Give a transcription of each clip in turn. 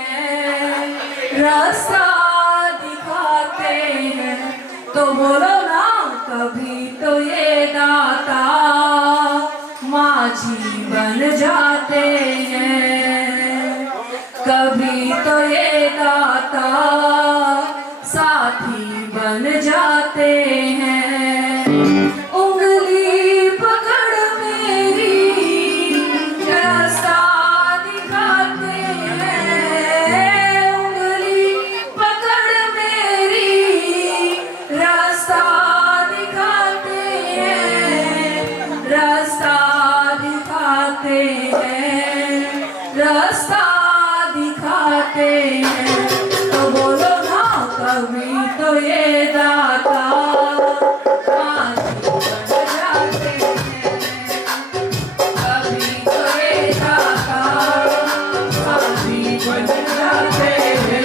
हैं, रास्ता दिखाते हैं। तो बोलो ना कभी तो ये दाता माझी बन जाते हैं, कभी तो ये दाता साथी बन जाते हैं। उंगली पकड़ मेरी रास्ता दिखाते हैं, उंगली पकड़ मेरी रास्ता दिखाते हैं, रास्ता दिखाते हैं, रास्ता दिखाते हैं। तो बोलो ना कभी तो ये दाता माझी बन जाते हैं, कभी तो ये दाता माझी बन जाते हैं।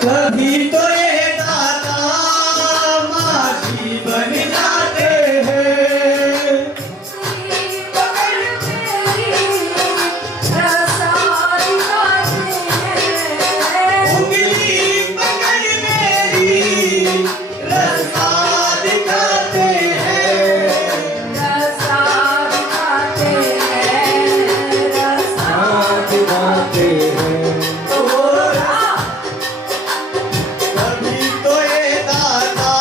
कभी तो ये दाता माझी बन जाते हैं, उंगली पकड़ मेरी रास्ता दिखाते हैं, रास्ता दिखाते हैं, रास्ता दिखाते हैं। तो बोलो ना कभी तो ये दाता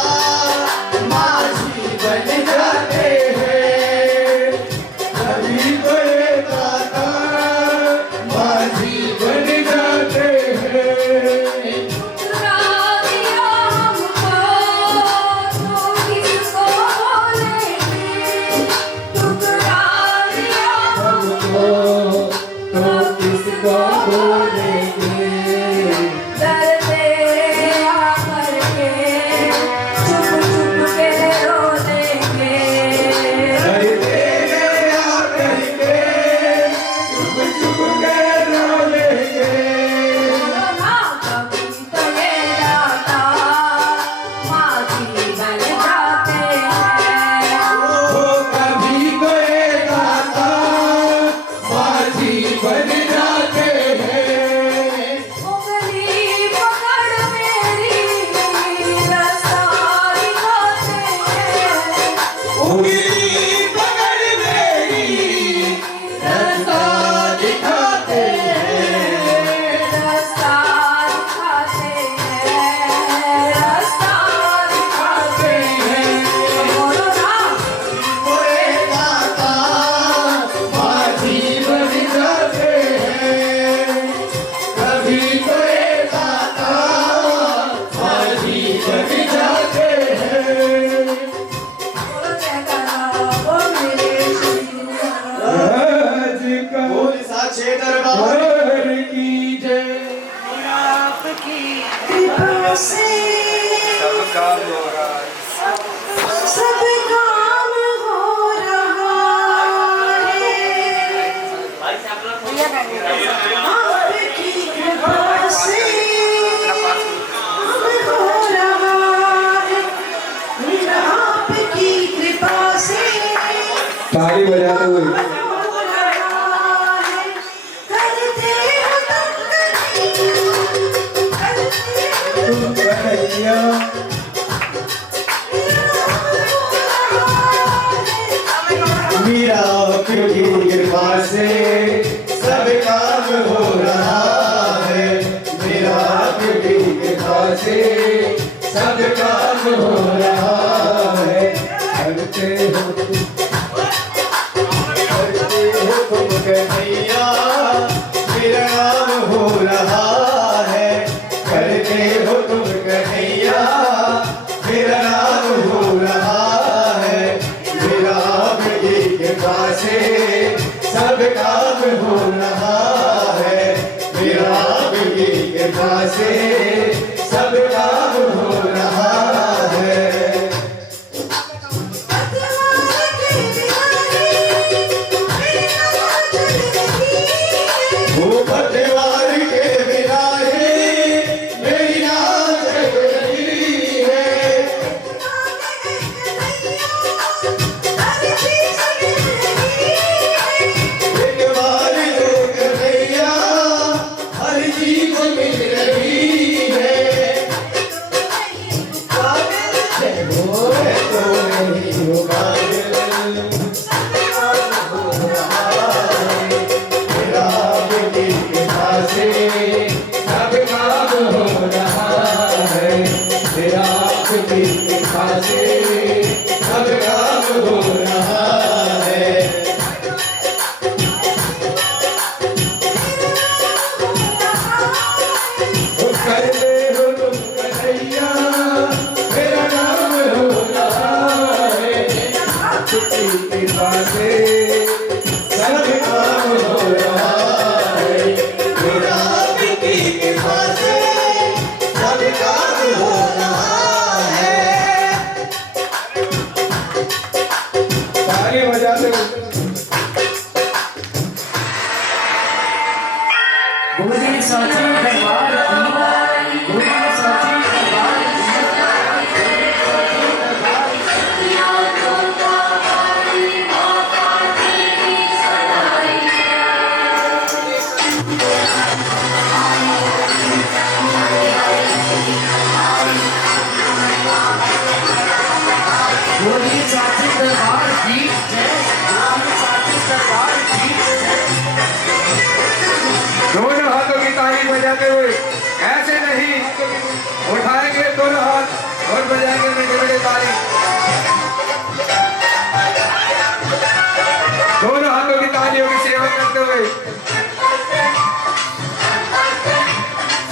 माझी बन जाते हैं, कभी तो ये दाता माझी बन जाते हैं। ठुकरा दिया हमको तो किसको बोलेंगे, ठुकरा दिया हमको तो किसको बोलेंगे, डरते आकर के चुप चुप के रो देंगे। डरते आकर के चुप चुप के रो लेंगे। बोलो ना कभी तो ये दाता माझी बन जाते हैं, ओ कभी तो ये दाता माझी बन जाते हैं, उंगली पकड़ मेरी रास्ता दिखाते हैं, उंगली पकड़ मेरी रास्ता दिखाते हैं, रास्ता दिखाते हैं, रास्ता दिखाते हैं। बोलो ना कोई दाता माझी बन जाते हैं, कभी कोई दाता माझी बन जाते हैं। बोलो जयकारा बोल मेरे श्री आज का बोल साचे दरबार की जय। कृपा से सब काम हो रहा है। सब काम हो रहा है, आपकी कृपा से सब हो रहा है, आपकी कृपा से ताली बजाते हुए हो रहा है। करते हो तुम करते हो तुम कन्हैया मीरा की कृपा से सब काम हो रहा है, मीरा की कृपा से सब काम हो रहा है। करते हो तुम कन्हैया मेरा नाम हो रहा है, करते हो तुम कन्हैया मेरा नाम हो रहा है, मेरा आपकी कृपा से सब काम हो रहा है, मेरा आपकी कृपा से सब काम हो रहा है। वो पतवार के बिना ही मेरी नाव चल रही है, एक बार जो कन्हैया हर चीज मिल रही है, वो है तो नहीं हो काबिल, मेरा आपकी कृपा से सब काम हो रहा है, मेरा आपकी कृपा से सब काम हो रहा है। वो करते हो तुम कन्हैया मेरा नाम हो रहा है, आपकी कृपा से सब काम हो रहा है, मेरा आपकी कृपा से सब काम हो रहा है। ताली बजाते हो। बोले साची दरबार की, बोले साची दरबार की, बोले साची दरबार की जय, बोले साची दरबार की जय। दोनों हाथों की ताली बजाते हुए, ऐसे नहीं उठाएंगे दोनों हाथ और बजाएंगे मीठे मीठे ताली। दोनों हाथों की तालियों की सेवा करते हुए,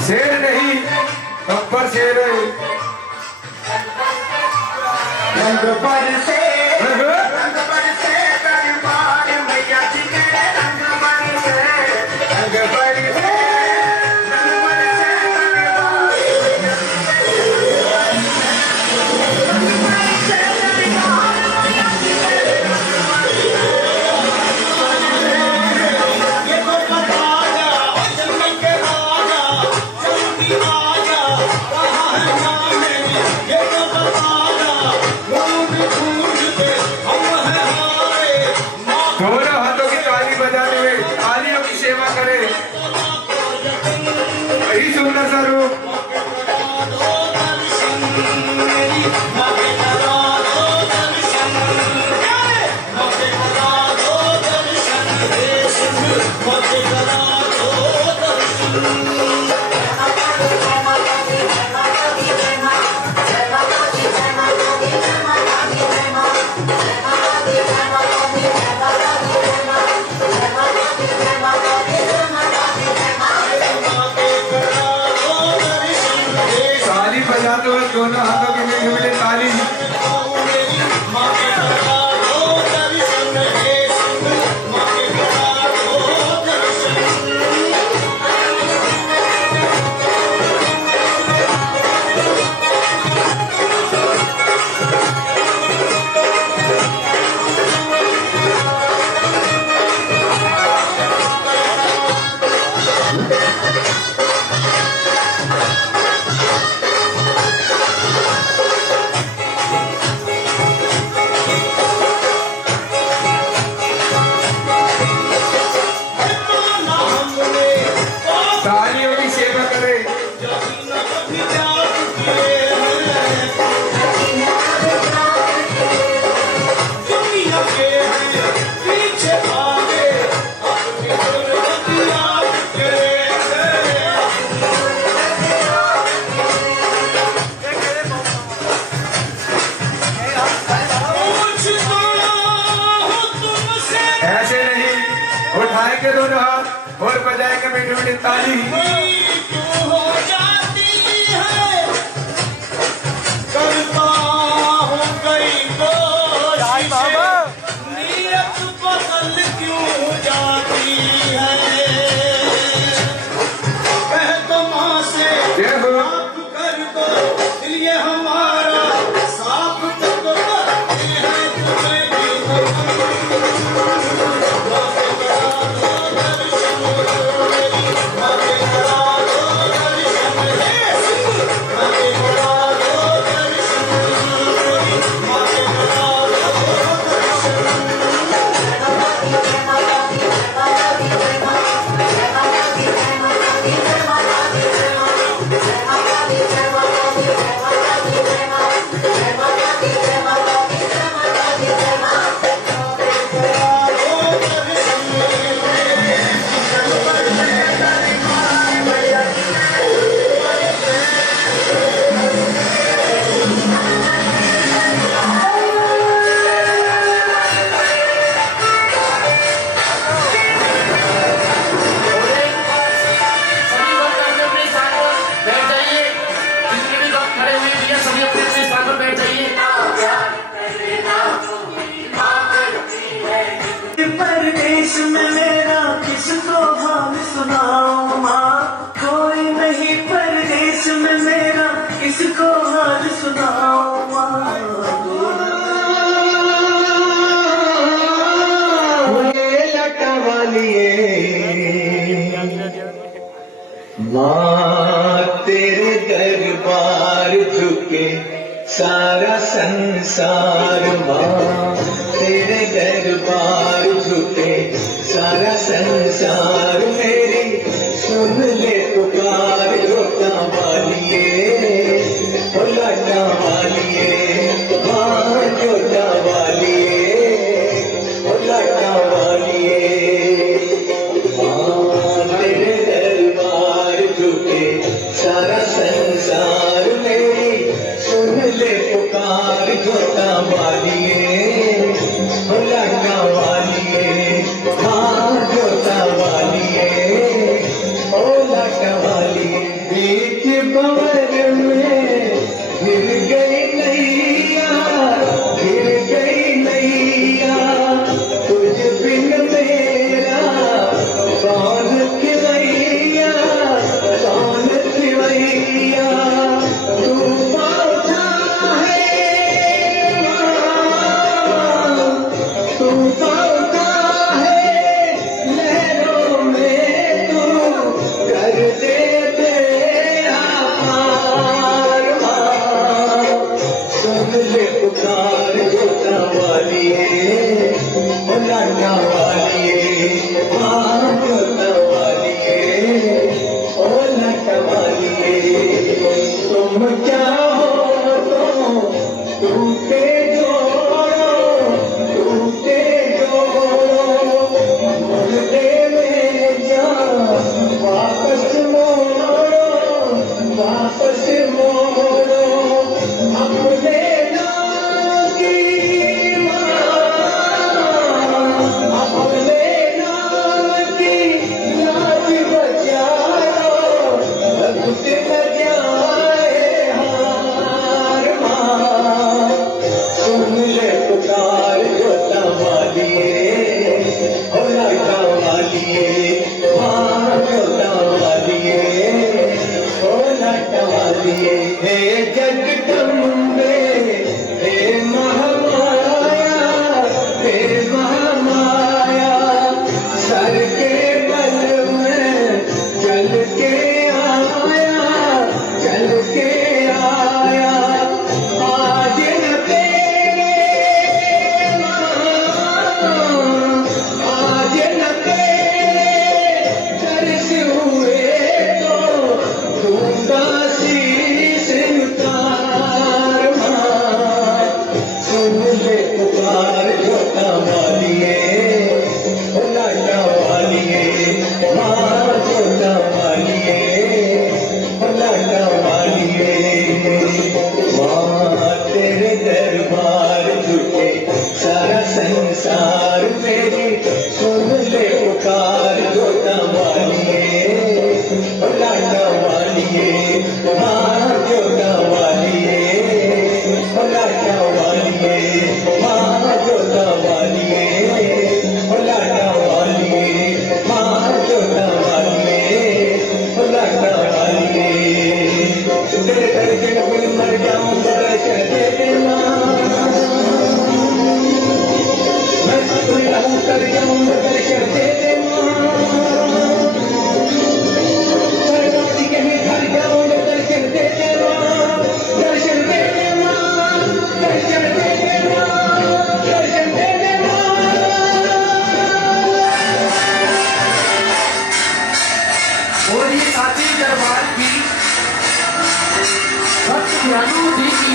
शेर नहीं गब्बर शेर है। रंग बरसे रंग बरसे दरबार मैया जी के रंग बरसे रंग बरसे रंग बरसे ये तो बताया जन्नत के राजा जल्दी आजा कहाँ है जाने, ये तो बताया ढूंढ ढूंढ के हम हैं हारे माँ दोनों हाथों की ताली बजाते हुए तालियों की सेवा करें। यही सुंदर सा रूप ताली बजाते हुए दोनों हाथों की मीठे मीठे ताली। उठाएंगे दोनों हाथ और बजाएंगे मीठी मीठी ताली। क्यों हो जाती है करता हूँ कई कोशिशें, नीयत बदल क्यों जाती है। कह तो माँ से जय हो। माफ कर दो, दिल ये हमारा साफ तो करते हैं तुम्हें भी परदेश में मेरा किसको हाल सुनाऊं माँ, कोई नहीं परदेश में मेरा किसको हाल सुनाऊं माँ। माँ तेरे दरबार झुके सारा संसार, माँ तेरे दरबार झुके सारा संसार, मेरी सुन ले पुकार जोता वालिए, ओ लाटा वालिए, माँ जोता वालिए, ओ लाटा वालिए। तेरे दरबार झुके सारा संसार, मेरी सुन ले पुकार जोता वालिए, ओ लाटा वालिए, हाँ जोता वालिए। वालिए माँ जोता वालिए लाटा वालिए माँ जोता वालिए लाटा वालिए माँ जोता वालिए लाटा वालिए तेरे दर्शन में मर जाऊं दर्शन दे देना मैं रहूं कर जाऊं दर्शन दे देना सरदारी के में घर जाऊं दर्शन दे देना दर्शन दे देना दर्शन दे देना दर्शन दे देना। और ये साथी दरबार की भक्त ज्ञानू जी की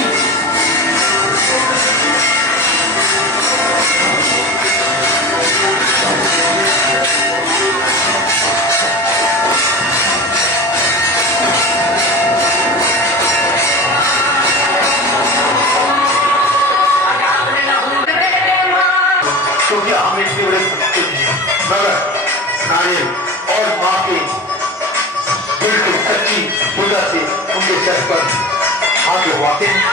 क्योंकि हम इतने बड़े मगर नारियल और माँ के दिल की सच्ची पूजा से उनके सर पर हाथ लगवाते हैं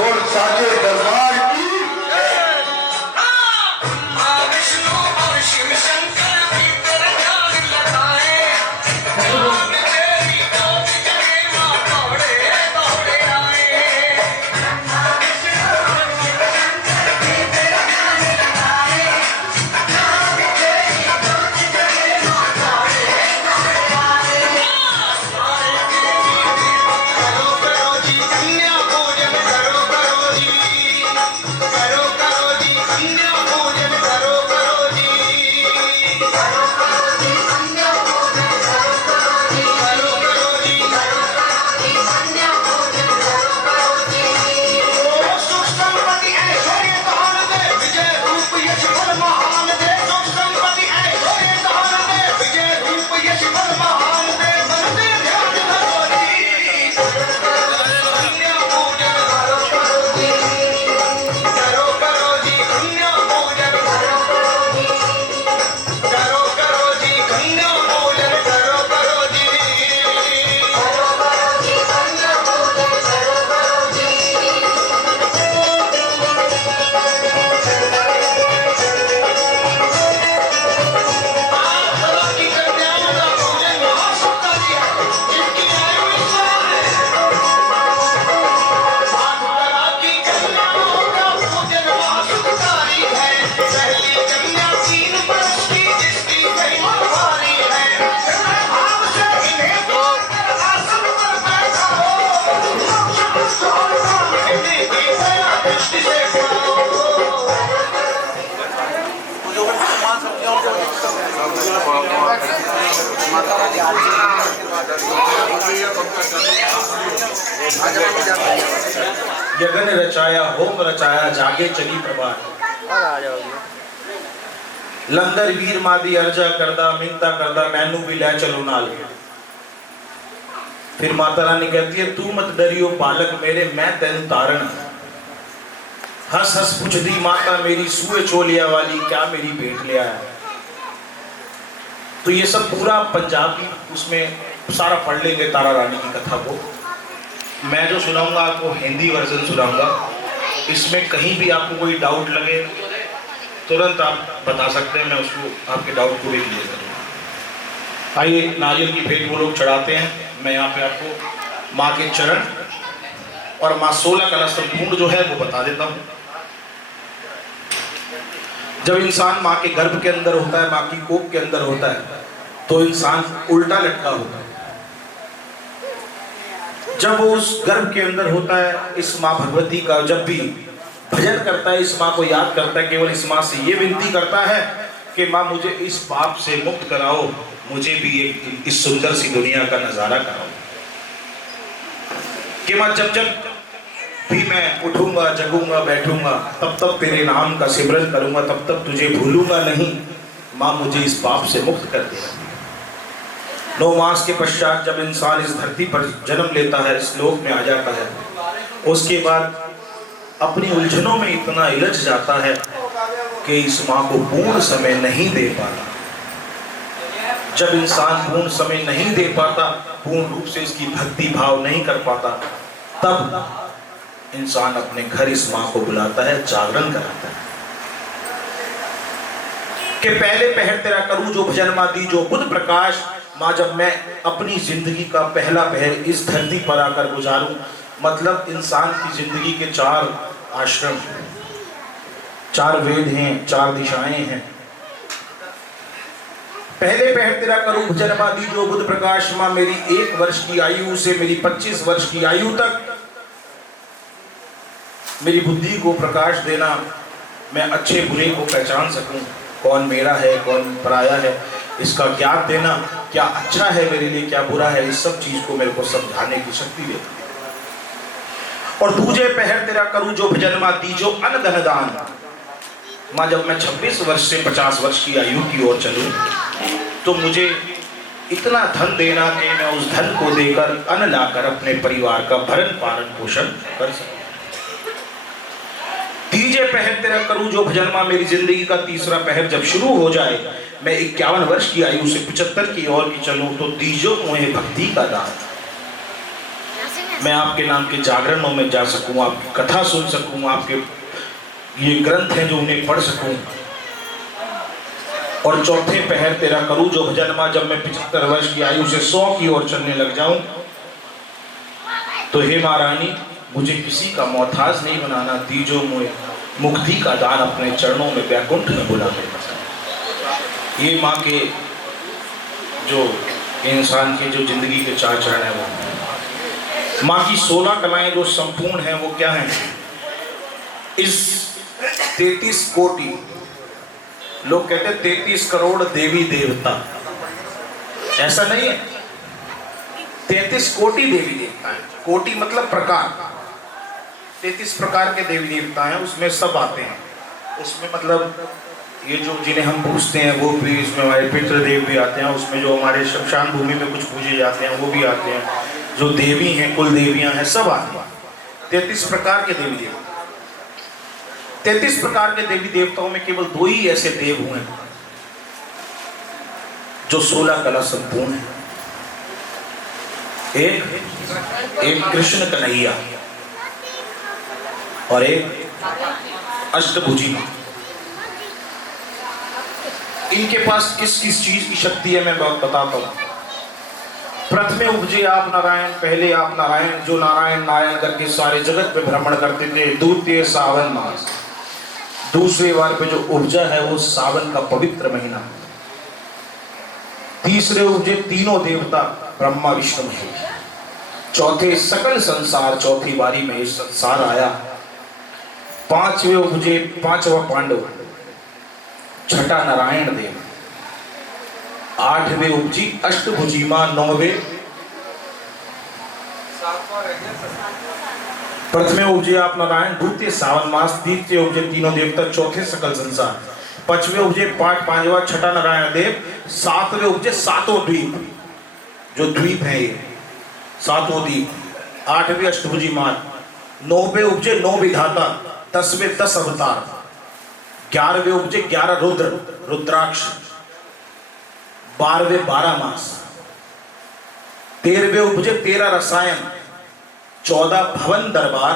और साचे दरबार की यगन रचाया होम रचाया जागे चली प्रभात लंदर वीर मादी अर्जा करदा मिन्नता करदा मैनू भी ले चलो नाल। फिर माता रानी कहती है तू मत डरियो बालक मेरे मैं तेन तारण। हंस हंस पुछदी माता मेरी सूए चोलिया वाली क्या मेरी भेंट ले आया। तो ये सब पूरा पंजाबी उसमें सारा पढ़ लेंगे तारा रानी की कथा को। मैं जो सुनाऊंगा आपको हिंदी वर्जन सुनाऊंगा। इसमें कहीं भी आपको कोई डाउट लगे तुरंत आप बता सकते हैं, मैं उसको आपके डाउट को भी क्लियर करूँगा। आइए नारियल की भेंट वो लोग चढ़ाते हैं। मैं यहाँ पे आपको माँ के चरण और माँ 16 कला संपूर्ण जो है वो बता देता हूँ। जब इंसान माँ के गर्भ के अंदर होता है, माँ की कोख के अंदर होता है, तो इंसान उल्टा लटका होता है। जब वो उस गर्भ के अंदर होता है, इस माँ भगवती का जब भी भजन करता है, इस माँ को याद करता है, केवल इस माँ से ये विनती करता है कि माँ मुझे इस पाप से मुक्त कराओ, मुझे भी एक इस सुंदर सी दुनिया का नजारा कराओ। कि माँ जब जब भी मैं उठूंगा, जगूंगा, बैठूंगा, तब तब तेरे नाम का सिमरन करूंगा, तब तब तुझे भूलूंगा नहीं। माँ मुझे इस पाप से मुक्त कर दे। 9 मास के पश्चात जब इंसान इस धरती पर जन्म लेता है, इस लोक में आ जाता है, उसके बाद अपनी उलझनों में इतना उलझ जाता है कि इस माँ को पूर्ण समय नहीं दे पाता। जब इंसान पूर्ण समय नहीं दे पाता पूर्ण रूप से इसकी भक्ति भाव नहीं कर पाता, तब इंसान अपने घर इस माँ को बुलाता है, जागरण कराता है कि पहले पहर तेरा करूं जो भजन माँ दी जो बुद्ध प्रकाश। माँ जब मैं अपनी जिंदगी का पहला पहर इस धरती पर आकर गुजारूं, मतलब इंसान की जिंदगी के 4 आश्रम, 4 वेद हैं, 4 दिशाएं हैं। पहले पहर तेरा करूं भजन माँ दी जो बुद्ध प्रकाश। माँ मेरी 1 वर्ष की आयु से मेरी 25 वर्ष की आयु तक मेरी बुद्धि को प्रकाश देना, मैं अच्छे बुरे को पहचान सकूं, कौन मेरा है कौन पराया है, इसका ज्ञान देना, क्या अच्छा है मेरे लिए क्या बुरा है, इस सब चीज को मेरे को समझाने की शक्ति देती है। और दूजे पहर तेरा करूं जो भजन माँ दी जो अन्न धन दान। माँ जब मैं 26 वर्ष से 50 वर्ष की आयु की ओर चलूं तो मुझे इतना धन देना कि मैं उस धन को देकर अन्न लाकर अपने परिवार का भरण पालन पोषण कर सकूं। तीजे पहर तेरा करूं जो भजन माँ मेरी जिंदगी का तीसरा पहर जब शुरू हो जाए, मैं 51 वर्ष की आयु से 75 की ओर की चलूं तो तीजो मुहे भक्ति का दान। मैं आपके नाम के जागरणों में जा सकूं, आपकी कथा सुन सकूं, आपके ये ग्रंथ हैं जो उन्हें पढ़ सकूं। और चौथे पहर तेरा करूं जो भजन माँ जब मैं 75 वर्ष की आयु से 100 की ओर चलने लग जाऊं तो हे महारानी मुझे किसी का मोहताज नहीं बनाना, दीजो मुझे मुक्ति का दान, अपने चरणों में वैकुंठ में बुला ले। ये माँ के जो इंसान के जो जिंदगी के 4 चरण है वो माँ की 16 कलाएं जो संपूर्ण हैं वो क्या हैं? इस 33 कोटि, लोग कहते हैं 33 करोड़ देवी देवता, ऐसा नहीं है। 33 कोटि देवी देवता है, कोटि मतलब प्रकार, 33 प्रकार के देवी देवता हैं, उसमें सब आते हैं। उसमें मतलब ये जो जिन्हें हम पूजते हैं वो भी, इसमें हमारे पितृदेव भी आते हैं, उसमें जो हमारे शमशान भूमि में कुछ पूजे जाते हैं वो भी आते हैं, जो देवी हैं कुल देवियां हैं सब आते हैं। 33 प्रकार के देवी देवता। 33 प्रकार के देवी देवताओं में केवल 2 ही ऐसे देव हुए हैं जो 16 कला संपूर्ण है। एक कृष्ण कन्हैया और एक अष्टभुजी मां। इनके पास किस किस चीज की शक्ति है मैं बताता हूं। प्रथमे उपजे आप नारायण, पहले आप नारायण, जो नारायण नारायण करके सारे जगत पे भ्रमण करते थे। द्वितीय सावन मास, दूसरे बार पे जो उपजा है वो सावन का पवित्र महीना। तीसरे उपजे तीनों देवता ब्रह्मा विष्णु महेश। चौथे सकल संसार, चौथी बारी में ये संसार आया। पांचवे उपजे 5वां पांडव, छठा नारायण देव। 8वें उपजी अष्टभुजी मां। 9वें प्रथमे उपजे आप नारायण, द्वितीय सावन मास, तृतीय उपजे तीनों देवता, चौथे सकल संसार। 5वें उपजे 5वां छठा नारायण देव। 7वें उपजे 7वां द्वीप, जो द्वीप है ये 7वां द्वीप। 8वें अष्टभुजी मां। 9वें उपजे 9 विधाता, 10वें 10 अवतार। 11वें उपजे 11 रुद्र, रुद्राक्ष। 12वें 12 मास। 13वें उपजे 13 रसायन, 14 भवन दरबार।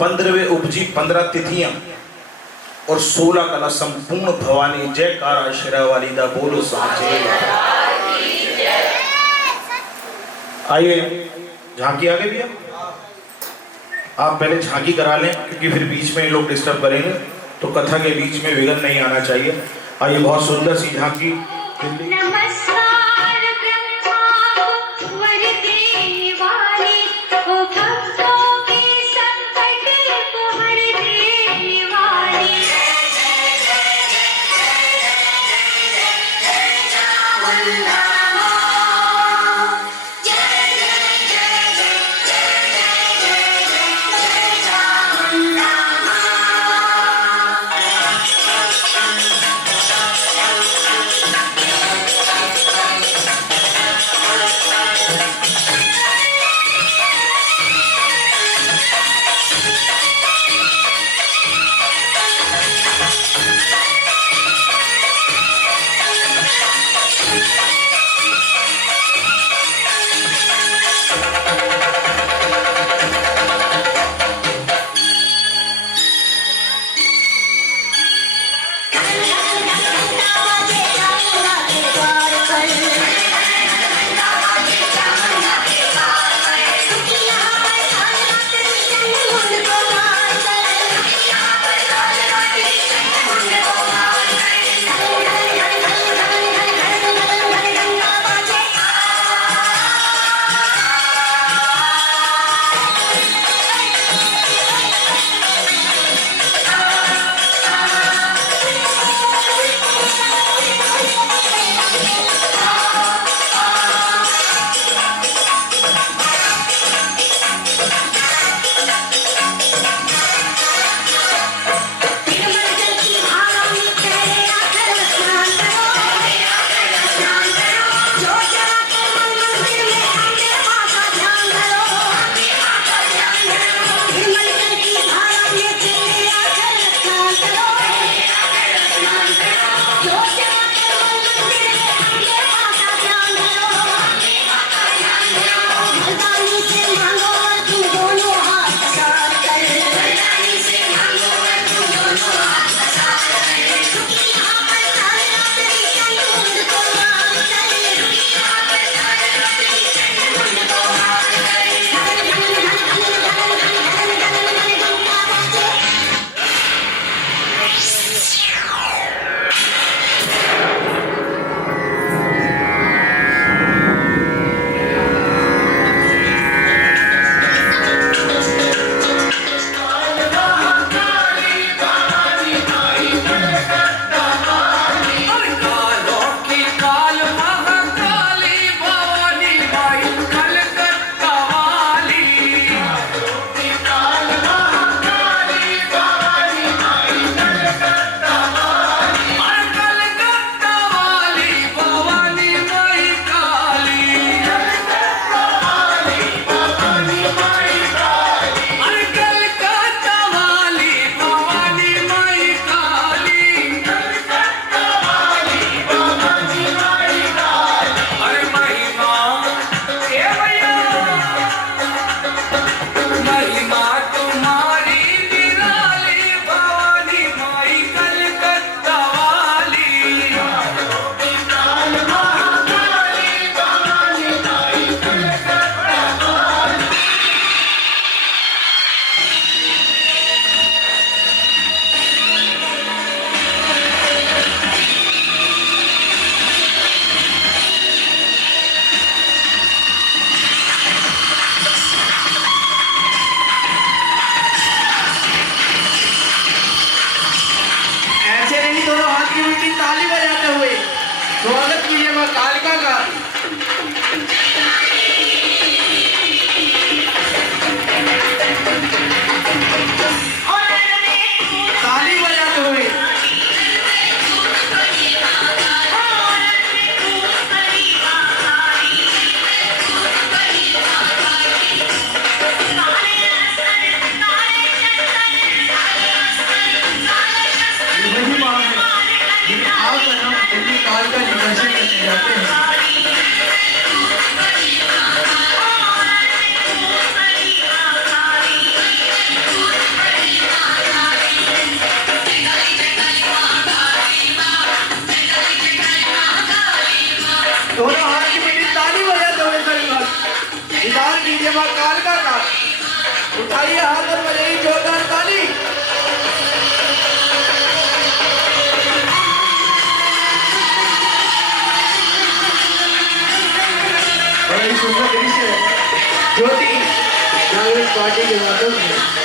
15वें उपजी 15 तिथियां और 16 कला संपूर्ण भवानी। जयकारा शेरा वाली दा बोलो साचे। आइए झांकी आगे भी है, आप पहले झांकी करा लें क्योंकि फिर बीच में लोग डिस्टर्ब करेंगे, तो कथा के बीच में विघ्न नहीं आना चाहिए। आइए बहुत सुंदर सी झांकी। नमस्कार ब्रह्मा वर देवानी, ओ भक्तों के संकट को हरने वाली। कालिका का ताली बजाते हुए वही माँ है जिन्हें आज हम दिल्ली कालिका जी दर्शन करने जाते हैं। दोनों हाथ की मिट्टी ताली बजाते हुए सर दीदार कीजिए माँ कालिका का। उठाइए हाथ और बजाइए जोरदार ताली। बड़ी सुंदर दृश्य है। ज्योति कांग्रेस पार्टी के माध्यम से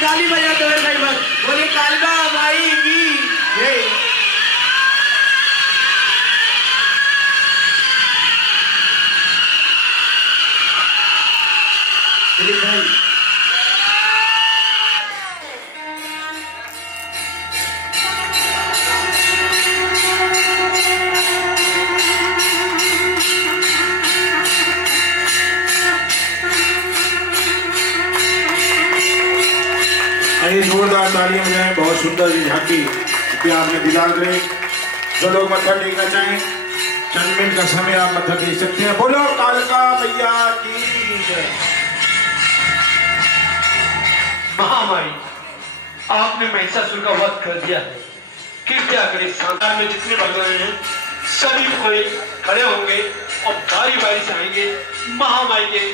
ताली बजाते हुए भाई बस बोले कालका माई की जय। आइए जोरदार तालियां बजाएं। बहुत सुंदर सी झांकी कि आपने दीदार करें। जो लोग मत्था टेकना चाहें चंद मिनट का समय आप मत्था टेक सकते हैं। बोलो कालका मैया की जय। महामारी आपने महिषासुर का वध कर दिया है। कृपया करें संसार में जितने भगवान हैं सभी कोई खड़े होंगे और बारी बारी से आएंगे महामारी के।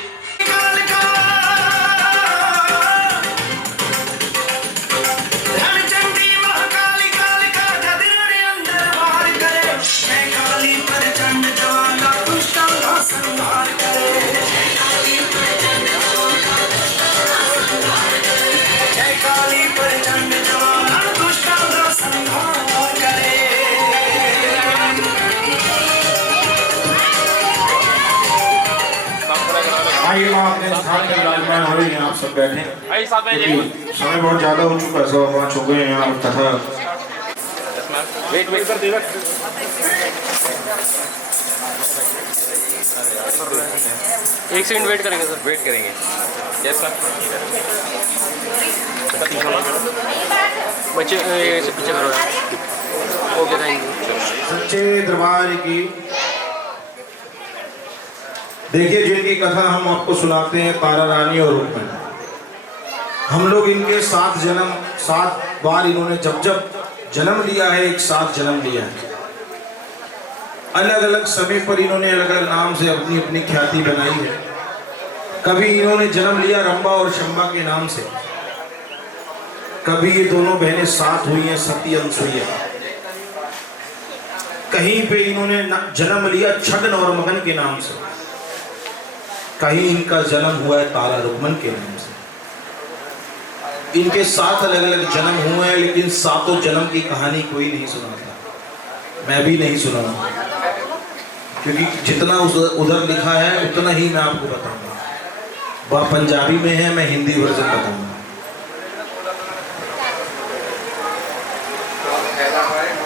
आइए माँ अपने स्थान में विराजमान हो रही हैं। आप सब बैठे क्योंकि समय बहुत ज्यादा हो चुका है। 5:15 हो गए हैं यहाँ तथा वेट कर देगा। एक सेकंड वेट करेंगे सर, वेट करेंगे। Yes sir. बच्चे से पीछे करो। Okay thank you. सच्चे दरबार की देखिए जिनकी कथा हम आपको सुनाते हैं तारा रानी और रुक्मणी। हम लोग इनके 7 बार इन्होंने जब जन्म लिया है, एक साथ जन्म लिया है। अलग अलग समय पर इन्होंने अलग अलग नाम से अपनी अपनी ख्याति बनाई है। कभी इन्होंने जन्म लिया रंबा और शंबा के नाम से, कभी ये दोनों बहनें साथ हुई हैं सती अनसुईया। कहीं पे इन्होंने जन्म लिया छगन और मगन के नाम से, कहीं इनका जन्म हुआ है तारा रुक्मन के नाम से। इनके 7 अलग अलग जन्म हुए हैं, लेकिन 7 जन्म की कहानी कोई नहीं सुनाता। मैं भी नहीं सुनाऊंगा क्योंकि जितना उधर लिखा है उतना ही मैं आपको बताऊंगा। वह पंजाबी में है, मैं हिंदी वर्जन बताऊंगा।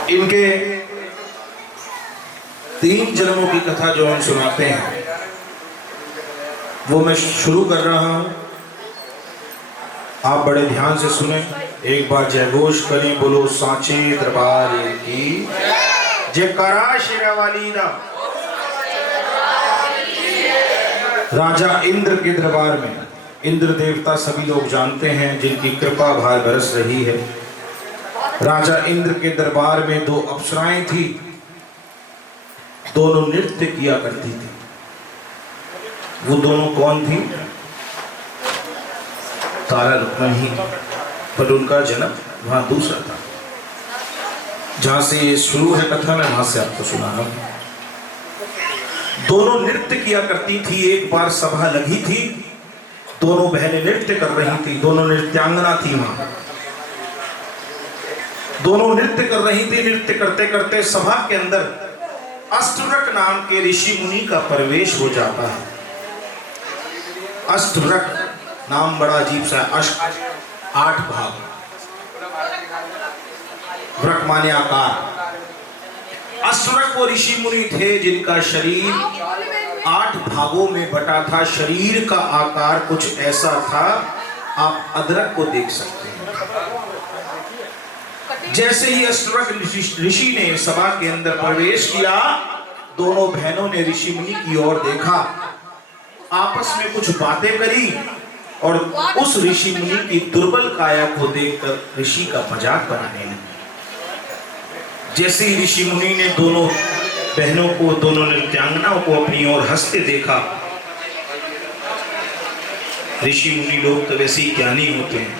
इनके 3 जन्मों की कथा जो हम सुनाते हैं वो मैं शुरू कर रहा हूं। आप बड़े ध्यान से सुने। एक बार जयघोष करें, बोलो सांचे दरबार की जयकारा शेरावाली दा। राजा इंद्र के दरबार में, इंद्र देवता सभी लोग जानते हैं जिनकी कृपा भार बरस रही है। राजा इंद्र के दरबार में 2 अप्सराएं थी, दोनों नृत्य किया करती थी। वो दोनों कौन थी? तारा रुक्मणी, पर उनका जन्म वहां दूसरा था। जहां से ये शुरू है कथा, मैं वहां से आपको सुना रहा हूं। दोनों नृत्य किया करती थी। एक बार सभा लगी थी, दोनों बहनें नृत्य कर रही थी, दोनों नृत्यांगना थी वहां। दोनों नृत्य कर रही थी। नृत्य करते करते सभा के अंदर अष्टवक्र नाम के ऋषि मुनि का प्रवेश हो जाता है। अष्टवक्र नाम बड़ा अजीब सा, 8 भाग, वृक माने आकार। अष्टवक्र वो ऋषि मुनि थे जिनका शरीर 8 भागों में बटा था। शरीर का आकार कुछ ऐसा था, आप अदरक को देख सकते हैं। जैसे ही अष्टवक्र ऋषि ने सभा के अंदर प्रवेश किया, दोनों बहनों ने ऋषि मुनि की ओर देखा, आपस में कुछ बातें करी और उस ऋषि मुनि की दुर्बल काया को देखकर ऋषि का मजाक बनाने लगे। जैसे ही ऋषि मुनि ने दोनों बहनों को, दोनों नृत्यांगनाओं को अपनी ओर हंसते देखा, ऋषि मुनि लोग तो वैसे ही ज्ञानी होते हैं,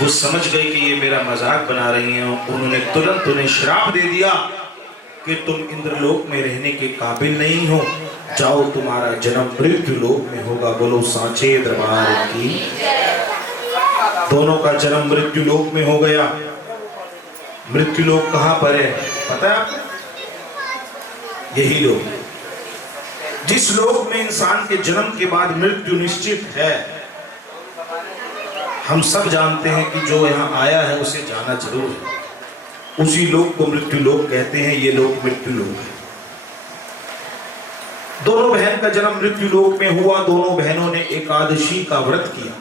वो समझ गए कि ये मेरा मजाक बना रही हैं। उन्होंने तुरंत उन्हें श्राप दे दिया कि तुम इंद्रलोक में रहने के काबिल नहीं हो, जाओ तुम्हारा जन्म मृत्यु लोक में होगा। बोलो सांचे दरबार की। दोनों का जन्म मृत्यु लोक में हो गया। मृत्यु लोक कहां पर है पता है आपको? यही लोक, जिस लोक में इंसान के जन्म के बाद मृत्यु निश्चित है। हम सब जानते हैं कि जो यहाँ आया है उसे जाना जरूर है। उसी लोक को मृत्यु लोक कहते हैं। ये लोक मृत्यु लोक है। दोनों बहन का जन्म मृत्यु लोक में हुआ। दोनों बहनों ने एकादशी का व्रत किया।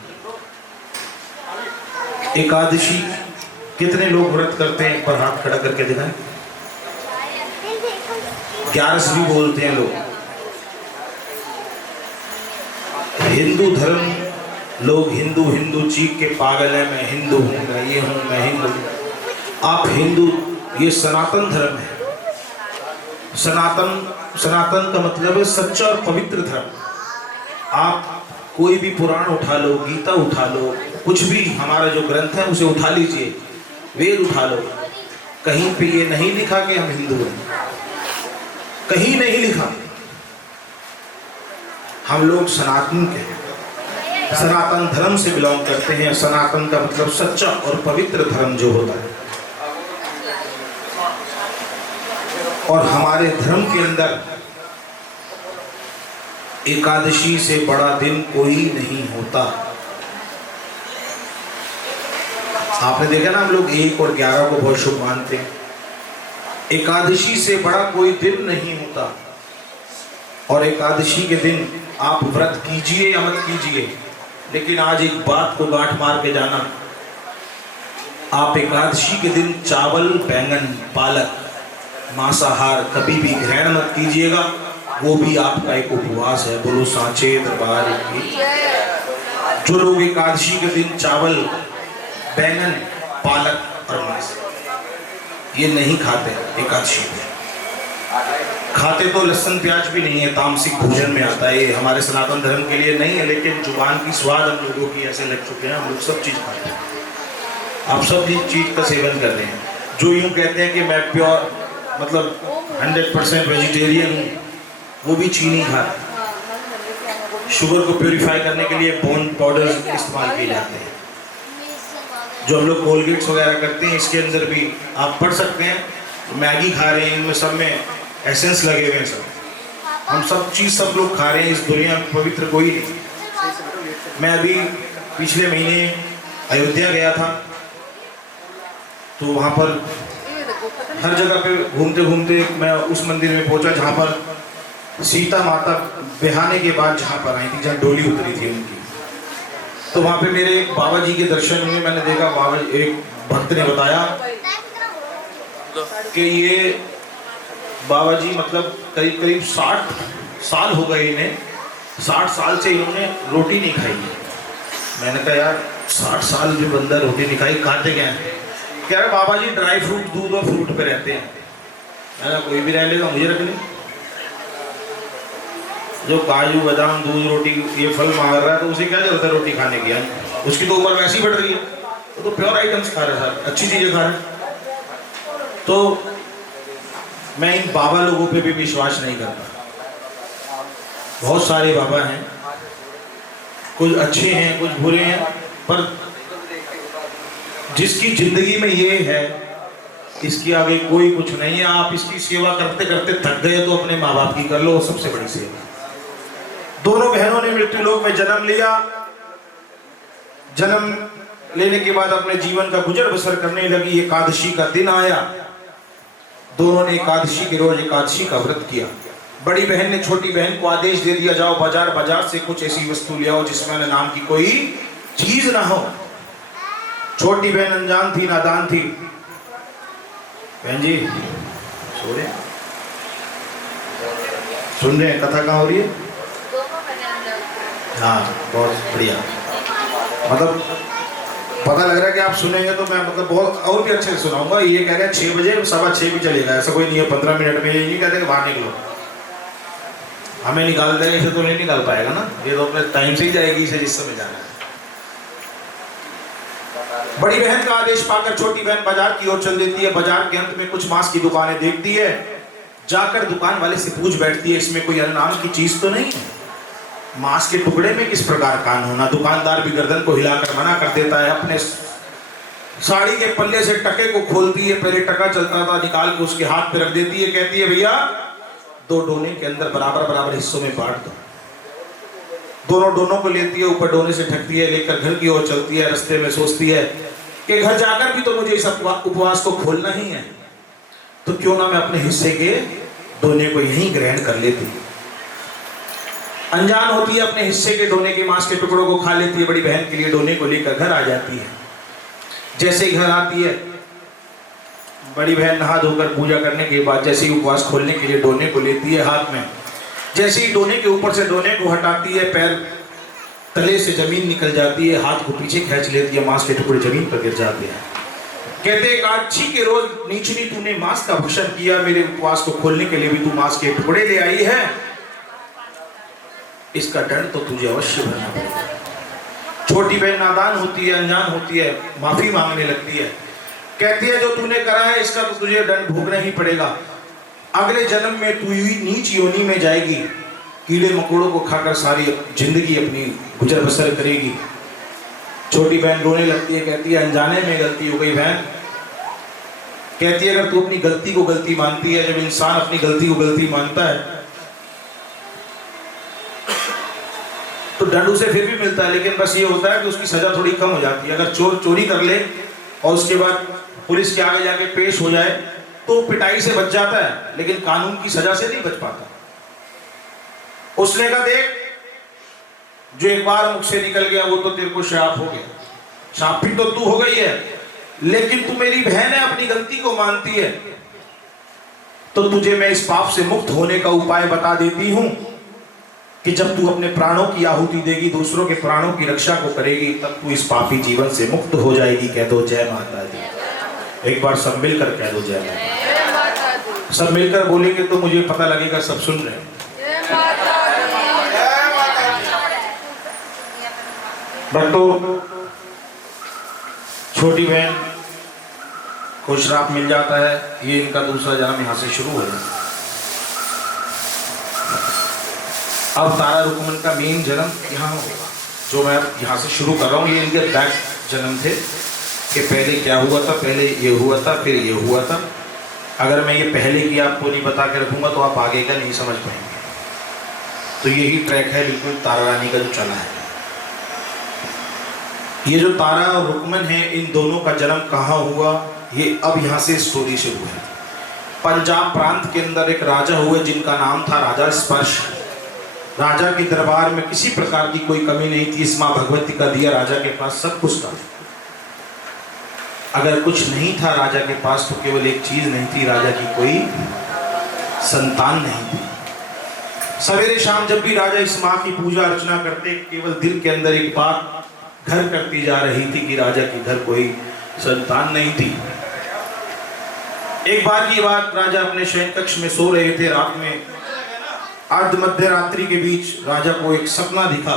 एकादशी कितने लोग व्रत करते हैं? एक बार हाथ खड़ा करके दिखाएं। 11 भी बोलते हैं लोग। हिंदू धर्म, लोग हिंदू हिंदू चीख के पागल है, मैं हिंदू हूं, मैं ये हूं, मैं हिंदू। आप हिंदू, ये सनातन धर्म है। सनातन का मतलब है सच्चा और पवित्र धर्म। आप कोई भी पुराण उठा लो, गीता उठा लो, कुछ भी हमारा जो ग्रंथ है उसे उठा लीजिए, वेद उठा लो, कहीं पे ये नहीं लिखा कि हम हिंदू हैं, कहीं नहीं लिखा। हम लोग सनातन के हैं, सनातन धर्म से बिलोंग करते हैं। सनातन का मतलब सच्चा और पवित्र धर्म जो होता है। और हमारे धर्म के अंदर एकादशी से बड़ा दिन कोई नहीं होता। आपने देखा ना, हम लोग 1 और 11 को बहुत शुभ मानते हैं। एकादशी से बड़ा कोई दिन नहीं होता। और एकादशी के दिन आप व्रत कीजिए या मत कीजिए, लेकिन आज एक बात को गांठ मार के जाना, आप एकादशी के दिन चावल, बैंगन, पालक, मांसाहार कभी भी ग्रहण मत कीजिएगा। वो भी आपका एक उपवास है। बोलो सांचे दरबार की। जो लोग एकादशी के दिन चावल, बैंगन, पालक और मांस ये नहीं खाते एकादशी में, खाते तो लहसुन प्याज भी नहीं है, तामसिक भोजन में आता है। ये हमारे सनातन धर्म के लिए नहीं है, लेकिन जुबान की स्वाद हम लोगों की ऐसे लग चुके हैं, हम लोग सब चीज़ खाते हैं। आप सब चीज़ का सेवन कर रहे हैं। जो यूँ कहते हैं कि मैं प्योर मतलब 100% वेजिटेरियन हूँ, वो भी चीनी खा रहे हैं। शुगर को प्योरीफाई करने के लिए बोन पाउडर इस्तेमाल किए जाते हैं। जो हम लोग कोलगेट्स वगैरह करते हैं, इसके अंदर भी आप पढ़ सकते हैं, मैगी खा रहे हैं, इनमें सब में एसेंस लगे हुए हैं। सब हम सब चीज़ सब लोग खा रहे हैं। इस दुनिया में पवित्र कोई नहीं। मैं अभी पिछले महीने अयोध्या गया था, तो वहाँ पर हर जगह पे घूमते घूमते मैं उस मंदिर में पहुँचा जहाँ पर सीता माता बिहाने के बाद जहाँ पर आई थी, जहाँ डोली उतरी थी उनकी। तो वहाँ पे मेरे बाबा जी के दर्शन हुए। मैंने देखा, बाबा एक भक्त ने बताया कि ये बाबा जी मतलब करीब करीब 60 साल हो गए इन्हें, 60 साल से इन्होंने रोटी नहीं खाई। मैंने कहा यार 60 साल जो बंदा रोटी नहीं खाई, खाते क्या है? कह रहे बाबा जी ड्राई फ्रूट, दूध और फ्रूट पे रहते हैं। मैंने कोई भी रह लेगा, मुझे रख ले। जो काजू बादाम दूध रोटी ये फल मांग रहा है, तो उसे क्या जरूरत है रोटी खाने की? उसकी तो उम्र वैसी बढ़ रही है, वो तो प्योर आइटम्स खा रहा है, अच्छी चीज़ें खा रहा है। तो मैं इन बाबा लोगों पे भी विश्वास नहीं करता। बहुत सारे बाबा हैं, कुछ अच्छे हैं, कुछ बुरे हैं, पर जिसकी जिंदगी में ये है, इसकी आगे कोई कुछ नहीं है। आप इसकी सेवा करते करते थक गए तो अपने माँ बाप की कर लो, सबसे बड़ी सेवा। दोनों बहनों ने मृत्यु लोक में जन्म लिया। जन्म लेने के बाद अपने जीवन का गुजर बसर करने लगी। एकादशी का दिन आया, दोनों ने एकादशी के रोज एकादशी का व्रत किया। बड़ी बहन ने छोटी बहन को आदेश दे दिया, जाओ बाजार से कुछ ऐसी वस्तु ले आओ जिसमें नाम की कोई चीज ना हो। छोटी बहन अनजान थी, नादान थी। बहन जी सो रहे, सुन रहे हैं कथा कहाँ हो रही है? हाँ बहुत बढ़िया। मतलब पता लग रहा है कि आप सुनेंगे तो मैं मतलब बहुत और भी अच्छे से सुनाऊंगा। ये कह रहे हैं 6 बजे, 6:15 भी चलेगा, ऐसा कोई नहीं है। 15 मिनट में ये नहीं कहते कि बाहर निकलो, हमें निकाल देंगे, इसे तो नहीं निकाल पाएगा ना। ये तो अपने टाइम से ही जाएगी, इसे जिस समय जाना है। बड़ी बहन का आदेश पाकर छोटी बहन बाजार की ओर चल देती है। बाजार के अंत में कुछ मांस की दुकानें देखती है, जाकर दुकान वाले से पूछ बैठती है, इसमें कोई अननाम की चीज तो नहीं है? मांस के टुकड़े में किस प्रकार कान होना। दुकानदार भी गर्दन को हिलाकर मना कर देता है, अपने साड़ी के पल्ले से टके को खोलती है, पहले टका चलता था निकाल के उसके हाथ पे रख देती है, कहती है भैया 2 डोने के अंदर बराबर बराबर हिस्सों में बांट दो। दोनों डोनों को लेती है, ऊपर डोने से ढकती है, लेकर घर की ओर चलती है। रास्ते में सोचती है कि घर जाकर भी तो मुझे इस उपवास को खोलना ही है, तो क्यों ना मैं अपने हिस्से के डोने को यहीं ग्रहण कर लेती हूँ। अनजान होती है, अपने हिस्से के डोने के मांस के टुकड़ों को खा लेती है। बड़ी बहन के लिए डोने को लेकर घर आ जाती है। जैसे ही घर आती है, बड़ी बहन नहा धोकर पूजा करने के बाद जैसे ही उपवास खोलने के लिए डोने को लेती है हाथ में, जैसे ही डोने के ऊपर से डोने को हटाती है, पैर तले से जमीन निकल जाती है, हाथ को पीछे खींच लेती है, मांस के टुकड़े जमीन पर गिर जाते हैं। कहते हैं काच्छी के रोज नीचनी तूने मांस का भक्षण किया, मेरे उपवास को खोलने के लिए भी तू मांस के टुकड़े ले आई है, इसका दंड तो तुझे अवश्य भरना पड़ेगा। छोटी बहन नादान होती है, अनजान होती है, माफी मांगने लगती है, कहती है जो तूने करा है इसका तो तुझे दंड भोगना ही पड़ेगा। अगले जन्म में तू ही नीच योनि में जाएगी, कीड़े मकोड़ों को खाकर सारी जिंदगी अपनी गुजर बसर करेगी। छोटी बहन रोने लगती है, कहती है अनजाने में गलती हो गई बहन। कहती है अगर तू अपनी गलती को गलती मानती है, जब इंसान अपनी गलती को गलती मानता है तो दंड उसे फिर भी मिलता है, लेकिन बस ये होता है कि उसकी सजा थोड़ी कम हो जाती है। अगर चोर चोरी कर ले और उसके बाद पुलिस के आगे जाके पेश हो जाए तो पिटाई से बच जाता है, लेकिन कानून की सजा से नहीं बच पाता। उसने कहा देख, जो एक बार मुख से निकल गया वो तो तेरे को श्राप हो गया, श्रापित तो तू हो गई है, लेकिन तू मेरी बहन है, अपनी गलती को मानती है, तो तुझे मैं इस पाप से मुक्त होने का उपाय बता देती हूं कि जब तू अपने प्राणों की आहुति देगी, दूसरों के प्राणों की रक्षा को करेगी, तब तू इस पापी जीवन से मुक्त हो जाएगी। कह दो जय माता दी। एक बार सब मिलकर कह दो जय माता दी। सब मिलकर बोलेंगे तो मुझे पता लगेगा सब सुन रहे हैं। भक्तों, छोटी बहन को श्राप मिल जाता है, ये इनका दूसरा जन्म यहाँ से शुरू हो जाता है। अब तारा रुक्मन का मेन जन्म यहाँ होगा, जो मैं यहाँ से शुरू कर रहा हूँ। ये इनके बैक जन्म थे कि पहले क्या हुआ था, पहले ये हुआ था, फिर ये हुआ था। अगर मैं ये पहले की आपको नहीं बता के रखूँगा तो आप आगे का नहीं समझ पाएंगे। तो यही ट्रैक है बिल्कुल तारा रानी का जो चला है। ये जो तारा और रुक्मन है, इन दोनों का जन्म कहाँ हुआ, ये अब यहाँ से स्टोरी शुरू है। पंजाब प्रांत के अंदर एक राजा हुए जिनका नाम था राजा स्पर्श। राजा के दरबार में किसी प्रकार की कोई कमी नहीं थी। इस माँ भगवती का दिया राजा के पास सब कुछ था। अगर कुछ नहीं था राजा के पास तो केवल एक चीज नहीं थी, राजा की कोई संतान नहीं थी। सवेरे शाम जब भी राजा इस माँ की पूजा अर्चना करते, केवल दिल के अंदर एक बात घर करती जा रही थी कि राजा की घर कोई संतान नहीं थी। एक बार की बात, राजा अपने शयन कक्ष में सो रहे थे। रात में अर्ध मध्य रात्रि के बीच राजा को एक सपना दिखा।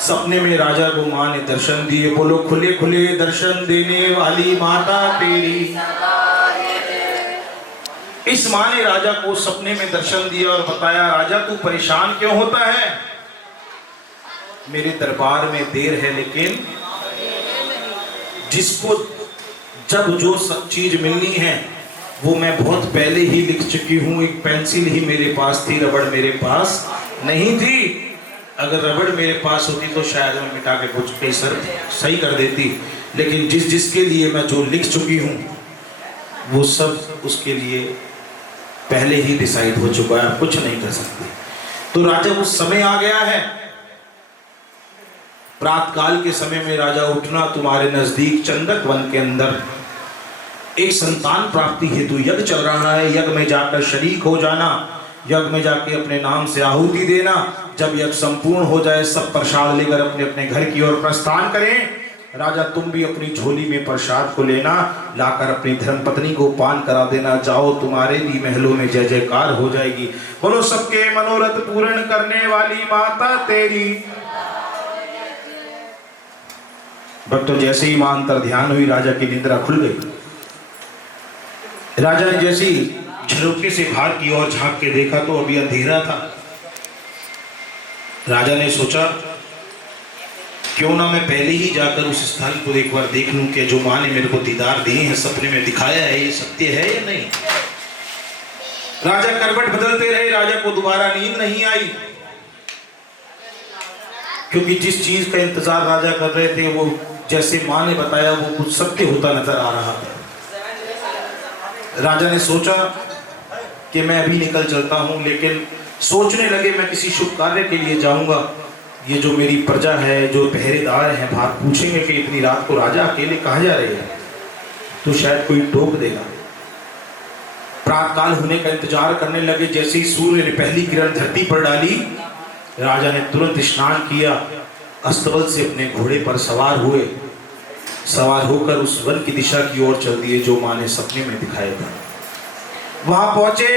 सपने में राजा को माँ ने दर्शन दिए। बोलो खुले खुले दर्शन देने वाली माता तेरी। इस माँ ने राजा को सपने में दर्शन दिया और बताया, राजा तू परेशान क्यों होता है, मेरे दरबार में देर है, लेकिन जिसको जब जो सब चीज मिलनी है वो मैं बहुत पहले ही लिख चुकी हूँ। एक पेंसिल ही मेरे पास थी, रबड़ मेरे पास नहीं थी। अगर रबड़ मेरे पास होती तो शायद मैं मिटा के कुछ पे सर सही कर देती, लेकिन जिसके लिए मैं जो लिख चुकी हूँ वो सब उसके लिए पहले ही डिसाइड हो चुका है, कुछ नहीं कर सकती। तो राजा उस समय आ गया है। प्रातकाल के समय में राजा उठना, तुम्हारे नजदीक चंदक वन के अंदर एक संतान प्राप्ति हेतु यज्ञ चल रहा है। यज्ञ में जाकर शरीक हो जाना, यज्ञ में जाके अपने नाम से आहुति देना। जब यज्ञ संपूर्ण हो जाए सब प्रसाद लेकर अपने अपने घर की ओर प्रस्थान करें। राजा तुम भी अपनी झोली में प्रसाद को लेना, लाकर अपनी धर्मपत्नी को पान करा देना। जाओ, तुम्हारे भी महलों में जय जयकार हो जाएगी। बोलो सबके मनोरथ पूर्ण करने वाली माता तेरी। भक्तों, जैसे ही मां अंतर ध्यान हुई, राजा की निद्रा खुल गई। राजा ने जैसी झरोखे से बाहर की ओर झांक के देखा तो अभी अंधेरा था। राजा ने सोचा क्यों ना मैं पहले ही जाकर उस स्थल को एक बार देख लूं कि जो माँ ने मेरे को दीदार दिए हैं, सपने में दिखाया है, ये सत्य है या नहीं। राजा करवट बदलते रहे, राजा को दोबारा नींद नहीं आई, क्योंकि जिस चीज का इंतजार राजा कर रहे थे वो जैसे माँ ने बताया वो कुछ सत्य होता नजर आ रहा था। राजा ने सोचा कि मैं अभी निकल चलता हूं, लेकिन सोचने लगे मैं किसी शुभ कार्य के लिए जाऊंगा। ये जो मेरी प्रजा है, जो पहरेदार हैं, बाहर पूछेंगे कि इतनी रात को राजा अकेले कहाँ जा रहे हैं, तो शायद कोई टोक देगा। प्रातःकाल होने का इंतजार करने लगे। जैसे ही सूर्य ने पहली किरण धरती पर डाली, राजा ने तुरंत स्नान किया, अस्तबल से अपने घोड़े पर सवार हुए, सवार होकर उस वन की दिशा की ओर चल दिए जो माँ ने सपने में दिखाया था। वहां पहुंचे,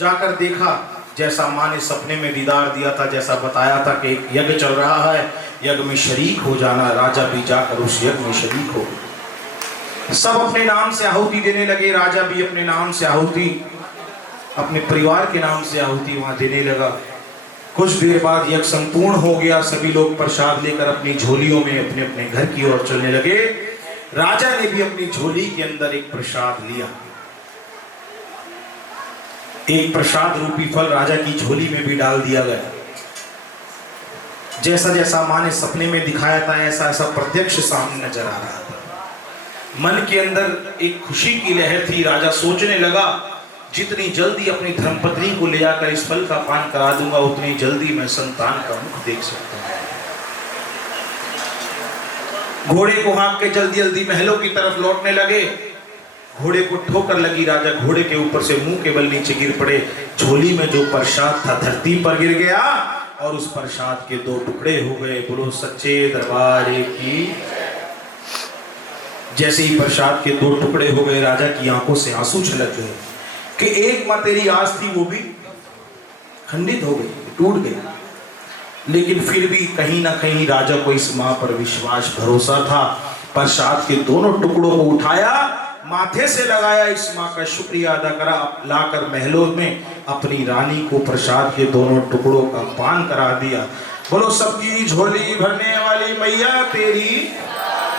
जाकर देखा जैसा माँ ने सपने में दीदार दिया था, जैसा बताया था कि एक यज्ञ चल रहा है, यज्ञ में शरीक हो जाना। राजा भी जाकर उस यज्ञ में शरीक हो गए। सब अपने नाम से आहुति देने लगे। राजा भी अपने नाम से आहुति, अपने परिवार के नाम से आहुति वहां देने लगा। कुछ देर बाद यज्ञ संपूर्ण हो गया। सभी लोग प्रसाद लेकर अपनी झोलियों में अपने अपने घर की ओर चलने लगे। राजा ने भी अपनी झोली के अंदर एक प्रसाद लिया। एक प्रसाद रूपी फल राजा की झोली में भी डाल दिया गया। जैसा जैसा माँ ने सपने में दिखाया था, ऐसा ऐसा प्रत्यक्ष सामने नजर आ रहा था। मन के अंदर एक खुशी की लहर थी। राजा सोचने लगा, जितनी जल्दी अपनी धर्मपत्नी को ले जाकर इस फल का पान करा दूंगा, उतनी जल्दी मैं संतान का मुख देख सकता हूं। घोड़े को हाँक के जल्दी जल्दी महलों की तरफ लौटने लगे। घोड़े को ठोकर लगी। राजा घोड़े के ऊपर से मुंह के बल नीचे गिर पड़े। झोली में जो प्रसाद था धरती पर गिर गया और उस प्रसाद के दो टुकड़े हो गए। बोलो सच्चे दरबार की। जैसे ही प्रसाद के दो टुकड़े हो गए, राजा की आंखों से आंसू छलक गए कि एक माँ तेरी आस थी वो भी खंडित हो गई, टूट गई। लेकिन फिर भी कहीं ना कहीं राजा को इस माँ पर विश्वास भरोसा था। प्रसाद के दोनों टुकड़ों को उठाया, माथे से लगाया, इस माँ का शुक्रिया अदा करा, लाकर महलों में अपनी रानी को प्रसाद के दोनों टुकड़ों का पान करा दिया। बोलो सबकी झोली भरने वाली मैया तेरी,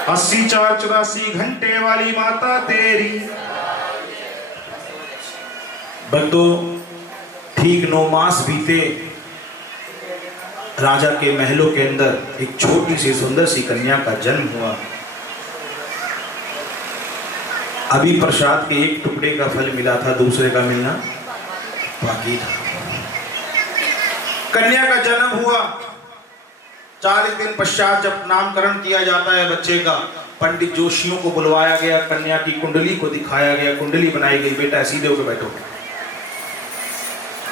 80-84 घंटे वाली माता तेरी। बंदो, ठीक 9 मास बीते। राजा के महलों के अंदर एक छोटी सी सुंदर सी कन्या का जन्म हुआ। अभी प्रसाद के एक टुकड़े का फल मिला था, दूसरे का मिलना बाकी था। कन्या का जन्म हुआ। 4 दिन पश्चात जब नामकरण किया जाता है बच्चे का, पंडित जोशियों को बुलवाया गया। कन्या की कुंडली को दिखाया गया, कुंडली बनाई गई। बेटा सीधे होकर बैठो।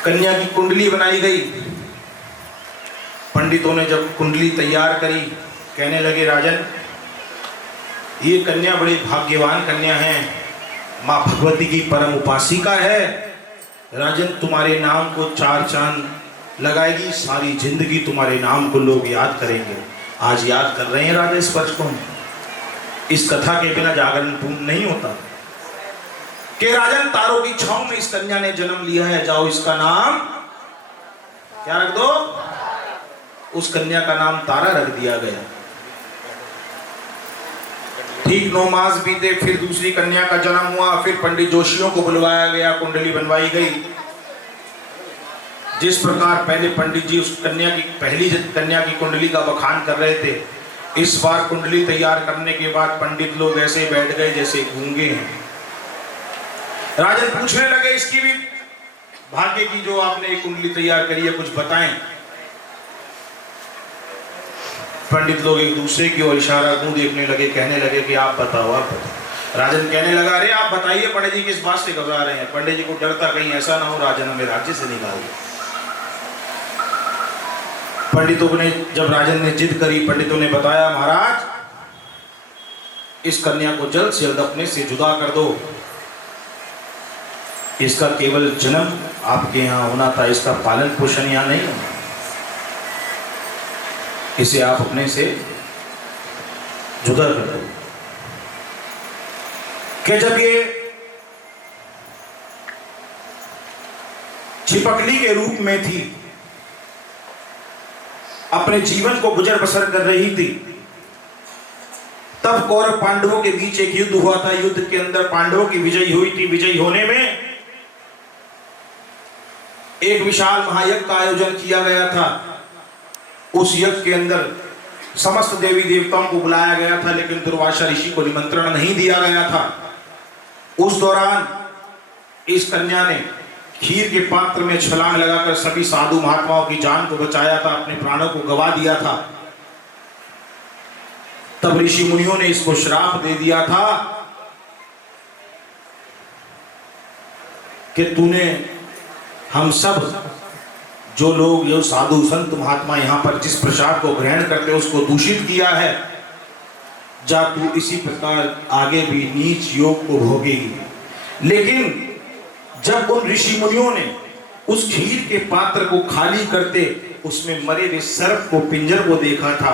कन्या की कुंडली बनाई गई। पंडितों ने जब कुंडली तैयार करी, कहने लगे राजन, ये कन्या बड़ी भाग्यवान कन्या है, माँ भगवती की परम उपासिका है। राजन, तुम्हारे नाम को 4 चांद लगाएगी, सारी जिंदगी तुम्हारे नाम को लोग याद करेंगे। आज याद कर रहे हैं राजा इस वर्ष को। इस कथा के बिना जागरण पूर्ण नहीं होता कि राजन, तारों की छांव में इस कन्या ने जन्म लिया है, जाओ इसका नाम क्या रख दो। उस कन्या का नाम तारा रख दिया गया। ठीक 9 मास बीते, फिर दूसरी कन्या का जन्म हुआ। फिर पंडित जोशियों को बुलवाया गया, कुंडली बनवाई गई। जिस प्रकार पहले पंडित जी उस कन्या की, पहली कन्या की कुंडली का बखान कर रहे थे, इस बार कुंडली तैयार करने के बाद पंडित लोग ऐसे बैठ गए जैसे गूंगे हैं। राजन पूछने लगे, इसकी भी भाग्य की जो आपने कुंडली तैयार करी है कुछ बताएं। पंडित लोग एक दूसरे की ओर इशारा मुंह देखने लगे, कहने लगे कि आप बताओ, आप बताओ। राजन कहने लगा, अरे आप बताइए पंडित जी, किस बात से घबरा रहे हैं। पंडित जी को डर था कहीं ऐसा ना हो राजन हमें राज्य से निकाल दे। पंडितों ने जब राजन ने जिद करी, पंडितों ने बताया, महाराज इस कन्या को जल्द से जल्द अपने से जुदा कर दो। इसका केवल जन्म आपके यहाँ होना था, इसका पालन पोषण यहाँ नहीं होना। इसे आप अपने से जुदा कर दो। कि जब ये छिपकली के रूप में थी, अपने जीवन को गुजर बसर कर रही थी, तब कौरव पांडवों के बीच एक युद्ध हुआ था। युद्ध के अंदर पांडवों की विजय हुई थी। विजयी होने में एक विशाल महायज्ञ का आयोजन किया गया था। उस यज्ञ के अंदर समस्त देवी देवताओं को बुलाया गया था, लेकिन दुर्वासा ऋषि को निमंत्रण नहीं दिया गया था। उस दौरान इस कन्या ने खीर के पात्र में छलांग लगाकर सभी साधु महात्माओं की जान को बचाया था, अपने प्राणों को गवा दिया था। तब ऋषि मुनियों ने इसको श्राप दे दिया था कि तूने हम सब जो लोग, जो साधु संत महात्मा यहाँ पर जिस प्रसाद को ग्रहण करते उसको दूषित किया है, जा तू इसी प्रकार आगे भी नीच योग को भोगेगी। लेकिन जब उन ऋषि मुनियों ने उस खीर के पात्र को खाली करते उसमें मरे हुए सर्प को, पिंजर को देखा था,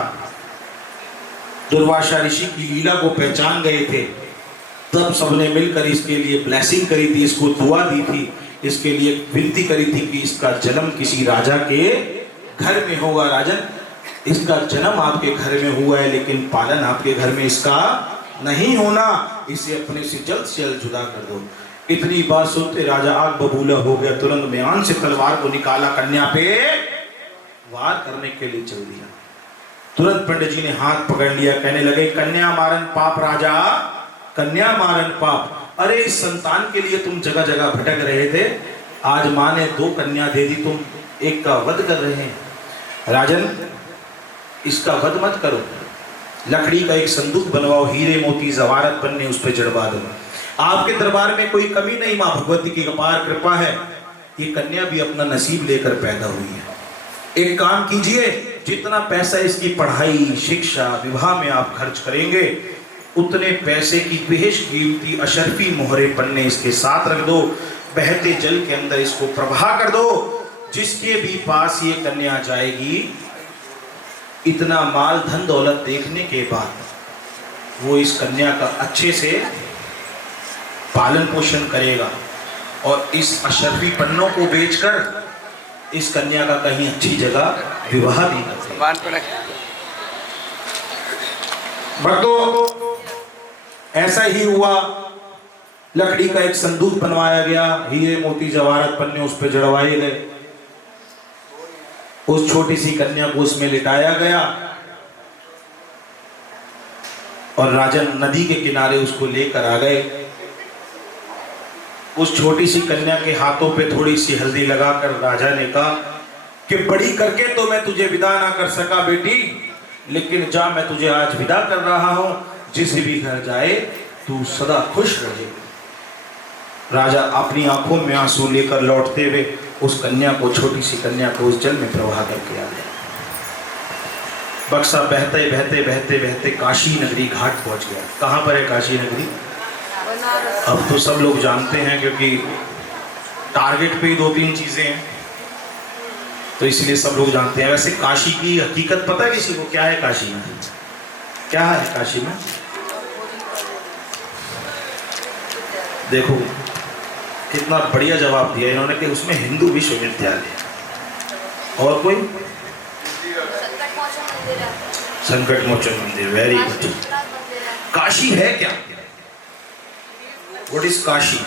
दुर्वासा ऋषि की लीला को पहचान गए थे। तब सबने मिलकर इसके लिए ब्लेसिंग करी थी, इसको दुआ दी थी, इसके लिए विनती करी थी कि इसका जन्म किसी राजा के घर में होगा। राजन, इसका जन्म आपके घर में हुआ है, लेकिन पालन आपके घर में इसका नहीं होना, इसे अपने से जल्द जुदा कर दो। इतनी बात सुनते राजा आग बबूला हो गया। तुरंत म्यान से तलवार को निकाला, कन्या पे वार करने के लिए चल दिया। तुरंत पंडित जी ने हाथ पकड़ लिया, कहने लगे कन्या मारन पाप राजा, कन्या मारन पाप। अरे इस संतान के लिए तुम जगह जगह भटक रहे थे, आज माँ ने 2 कन्या दे दी, तुम एक का वध कर रहे हैं। राजन, इसका वध मत करो, लकड़ी का एक संदूक बनवाओ, हीरे मोती जवारत बनने उस पर जड़वा दो। आपके दरबार में कोई कमी नहीं, माँ भगवती की अपार कृपा है। ये कन्या भी अपना नसीब लेकर पैदा हुई है। एक काम कीजिए, जितना पैसा इसकी पढ़ाई, शिक्षा, विवाह में आप खर्च करेंगे, उतने पैसे की बेहद कीमती अशरफी मोहरे पन्ने इसके साथ रख दो। बहते जल के अंदर इसको प्रवाह कर दो। जिसके भी पास ये कन्या जाएगी, इतना माल धन दौलत देखने के बाद वो इस कन्या का अच्छे से पालन पोषण करेगा और इस अशरफी पन्नों को बेचकर इस कन्या का कहीं अच्छी जगह विवाह भी करेगा। भक्तों, ऐसा ही हुआ। लकड़ी का एक संदूक बनवाया गया, हीरे मोती जवाहरात पन्ने उस पर जड़वाए गए। उस छोटी सी कन्या को उसमें लिटाया गया और राजन नदी के किनारे उसको लेकर आ गए। उस छोटी सी कन्या के हाथों पे थोड़ी सी हल्दी लगाकर राजा ने कहा कि बड़ी करके तो मैं तुझे विदा ना कर सका बेटी, लेकिन जा मैं तुझे आज विदा कर रहा हूं। जिस भी घर जाए तू सदा खुश रहे। राजा अपनी आंखों में आंसू लेकर लौटते हुए उस कन्या को, छोटी सी कन्या को उस जल में प्रवाह करके आ गया। बक्सा बहते बहते बहते बहते काशी नगरी घाट पहुंच गया। कहाँ पर है काशी नगरी? अब तो सब लोग जानते हैं, क्योंकि टारगेट पे ही 2-3 चीजें हैं, तो इसलिए सब लोग जानते हैं। वैसे काशी की हकीकत पता है किसी को? क्या है काशी में? क्या है काशी में? देखो कितना बढ़िया जवाब दिया इन्होंने कि उसमें हिंदू विश्वविद्यालय और कोई संकट मोचन मंदिर। Very good. काशी है क्या? What is Kashi?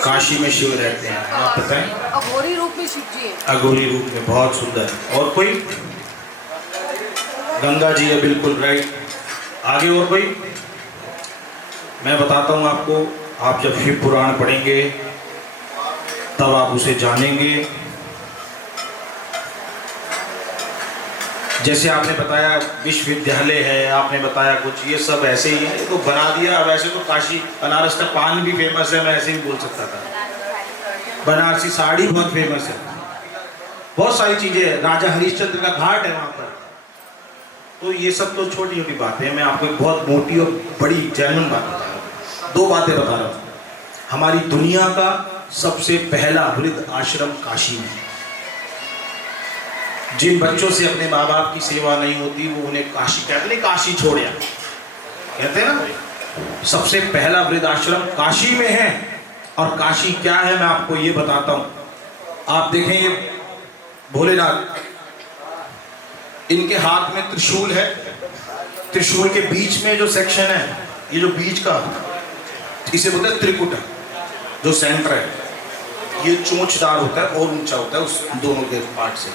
काशी में शिव रहते हैं, आप बताएं। अघोरी रूप में शिव जी है। अघोरी रूप में, बहुत सुंदर। और कोई? गंगा जी है, बिल्कुल राइट। आगे और कोई? मैं बताता हूँ आपको, आप जब शिव पुराण पढ़ेंगे तब आप उसे जानेंगे। जैसे आपने बताया विश्वविद्यालय है, आपने बताया कुछ, ये सब ऐसे ही है, तो बना दिया। वैसे तो काशी, बनारस का पान भी फेमस है, मैं ऐसे ही बोल सकता था। बनारसी साड़ी बहुत फेमस है, बहुत सारी चीजें। राजा हरिश्चंद्र का घाट है वहाँ पर। तो ये सब तो छोटी छोटी बातें हैं। मैं आपको एक बहुत मोटी और बड़ी जेन्युइन बात बता रहा हूँ। 2 बातें बता रहा हूँ। हमारी दुनिया का सबसे पहला वृद्ध आश्रम काशी में। जिन बच्चों से अपने माँ बाप की सेवा नहीं होती, वो उन्हें काशी कहते नहीं, काशी छोड़िया कहते हैं ना। सबसे पहला वृद्ध आश्रम काशी में है। और काशी क्या है मैं आपको ये बताता हूँ। आप देखें, ये भोलेनाथ, इनके हाथ में त्रिशूल है। त्रिशूल के बीच में जो सेक्शन है, ये जो बीच का, इसे बोलते हैं त्रिकुटा, जो सेंटर है, ये चोंचदार होता है और ऊंचा होता है उस दोनों के पार्ट से।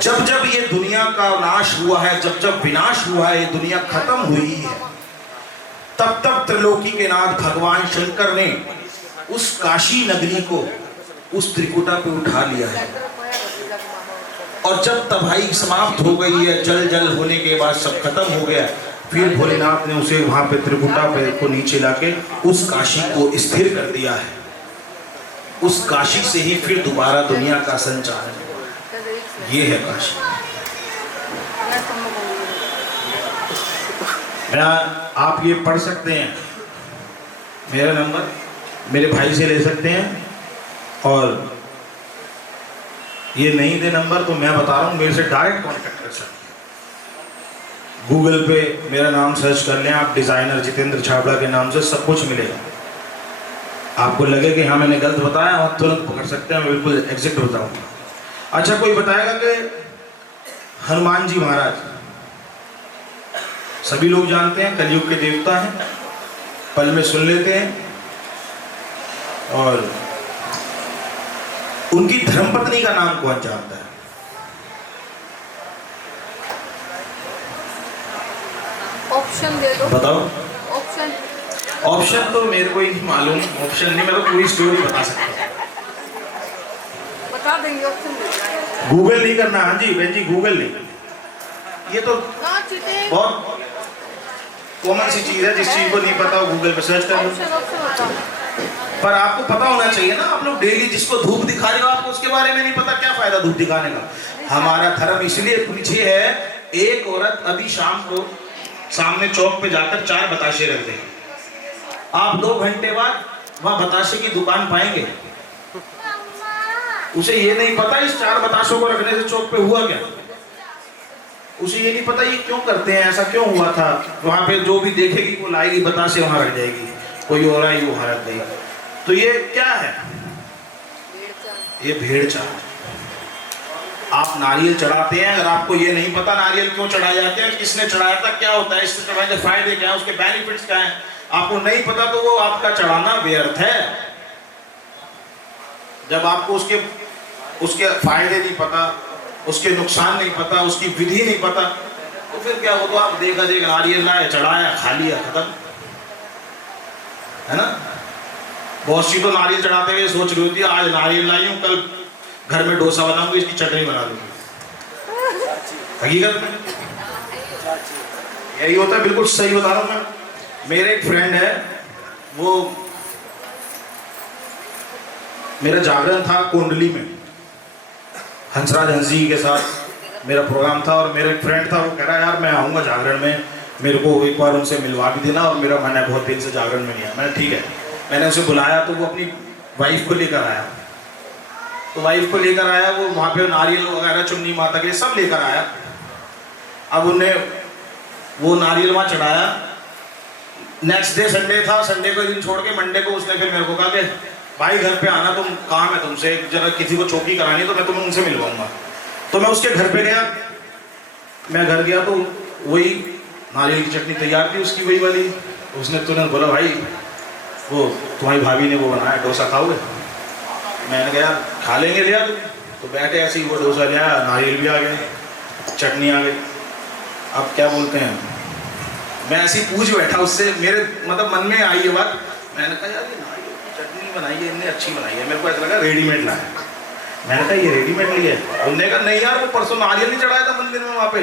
जब जब ये दुनिया का नाश हुआ है, जब जब विनाश हुआ है, ये दुनिया खत्म हुई है, तब तब त्रिलोकी के नाथ भगवान शंकर ने उस काशी नगरी को उस त्रिकुटा पे उठा लिया है। और जब तबाही समाप्त हो गई है, जल जल होने के बाद सब खत्म हो गया, फिर भोलेनाथ ने उसे वहां पे त्रिकुटा पे को नीचे लाके उस काशी को स्थिर कर दिया है। उस काशी से ही फिर दोबारा दुनिया का संचालन हुआ। ये है काशी। आप ये पढ़ सकते हैं, मेरा नंबर मेरे भाई से ले सकते हैं, और ये नहीं दे नंबर तो मैं बता रहा हूँ, मेरे से डायरेक्ट कांटेक्ट कर सकते हैं। गूगल पे मेरा नाम सर्च कर लें आप, डिज़ाइनर जितेंद्र छाबड़ा के नाम से सब कुछ मिलेगा। आपको लगे कि हाँ मैंने गलत बताया, आप तुरंत पकड़ सकते हैं, मैं बिल्कुल एग्जैक्ट बताऊँगा। अच्छा, कोई बताएगा कि हनुमान जी महाराज, सभी लोग जानते हैं कलयुग के देवता हैं, पल में सुन लेते हैं, और उनकी धर्मपत्नी का नाम कौन जानता है? ऑप्शन दे दो। बताओ। ऑप्शन ऑप्शन तो मेरे को ही नहीं मालूम, ऑप्शन नहीं, मैं तो पूरी स्टोरी बता सकता हूँ। बता देंगे, ऑप्शन दे देंगे। गूगल नहीं करना। हाँ जी बहन जी, गूगल नहीं, ये तो बहुत कॉमन सी चीज़ है, जिस चीज़ को नहीं पता हो गूगल पे सर्च कर लो। पर आपको पता होना चाहिए ना, आप लोग डेली जिसको धूप दिखा रहे हो, आपको उसके बारे में नहीं पता, क्या फायदा धूप दिखाने का। हमारा धर्म इसलिए पीछे है, एक औरत अभी शाम को सामने चौक पे जाकर 4 बताशे रख दे, आप 2 घंटे बाद वहां बताशे की दुकान पाएंगे। उसे ये नहीं पता इस 4 बताशों को रखने से चौक पे हुआ क्या, उसे ये नहीं पता ये क्यों करते हैं, ऐसा क्यों हुआ था। वहां पे जो भी देखेगी वो लाएगी बताशे, वहां रख जाएगी, कोई और आई वहां रख देगी। तो ये क्या है? ये भेड़ चाल। आप नारियल चढ़ाते हैं, अगर आपको ये नहीं पता नारियल क्यों चढ़ाए जाते हैं, किसने चढ़ाया था, क्या होता है, इससे चढ़ाने के फायदे क्या है, उसके बेनिफिट्स क्या हैं, आपको नहीं पता, तो वो आपका चढ़ाना व्यर्थ है। जब आपको उसके फायदे नहीं पता, उसके नुकसान नहीं पता, उसकी विधि नहीं पता, तो फिर क्या हो, तो आप देखा नारियल लाए, चढ़ाया, खा लिया, खत्म, है ना। बहुत सी तो नारियल चढ़ाते हुए सोच रही होती है, आज नारियल लाई हूँ, कल घर में डोसा बनाऊंगी, इसकी चटनी बना दूंगी। हकीकत में यही होता है, बिल्कुल सही बता रहा हूँ मैं। मेरे एक फ्रेंड है, वो मेरा जागरण था कोंडली में, हंसराज हंसी के साथ मेरा प्रोग्राम था, और मेरा एक फ्रेंड था, वो कह रहा यार मैं आऊँगा जागरण में, मेरे को एक बार उनसे मिलवा भी देना, और मेरा मन है बहुत दिन से जागरण में नहीं आया। मैंने ठीक है, मैंने उसे बुलाया, तो वो अपनी वाइफ को लेकर आया, तो वाइफ को लेकर आया, वो वहाँ पे नारियल वगैरह, चुन्नी माता के सब लेकर आया। अब उनने वो नारियल वहाँ चढ़ाया। नेक्स्ट डे संडे था, संडे को दिन छोड़ के मंडे को उसने फिर मेरे को कहा कि भाई घर पे आना, तुम काम है तुमसे, जरा किसी को चौकी करानी, तो मैं तुम्हें उनसे मिलवाऊंगा। तो मैं उसके घर पे गया, मैं घर गया तो वही नारियल की चटनी तैयार थी उसकी, वही वाली। उसने तुरंत बोला भाई वो तुम्हारी भाभी ने वो बनाया, डोसा खाओगे? मैंने कहा खा लेंगे, लिया तो बैठे ऐसे ही, वो डोसा लिया, नारियल भी आ गए, चटनी आ गई। अब क्या बोलते हैं, मैं ऐसे ही पूछ बैठा उससे, मेरे मतलब मन में आई ये बात। मैंने कहा यार ये नारियल की चटनी बनाई है इतनी अच्छी बनाई है, मेरे को ऐसा लगा रेडीमेड लाया। मैंने कहा ये रेडीमेड ली है? उन्होंने कहा नहीं यार, वो परसों नारियल नहीं चढ़ाया था मंदिर में वहाँ पे,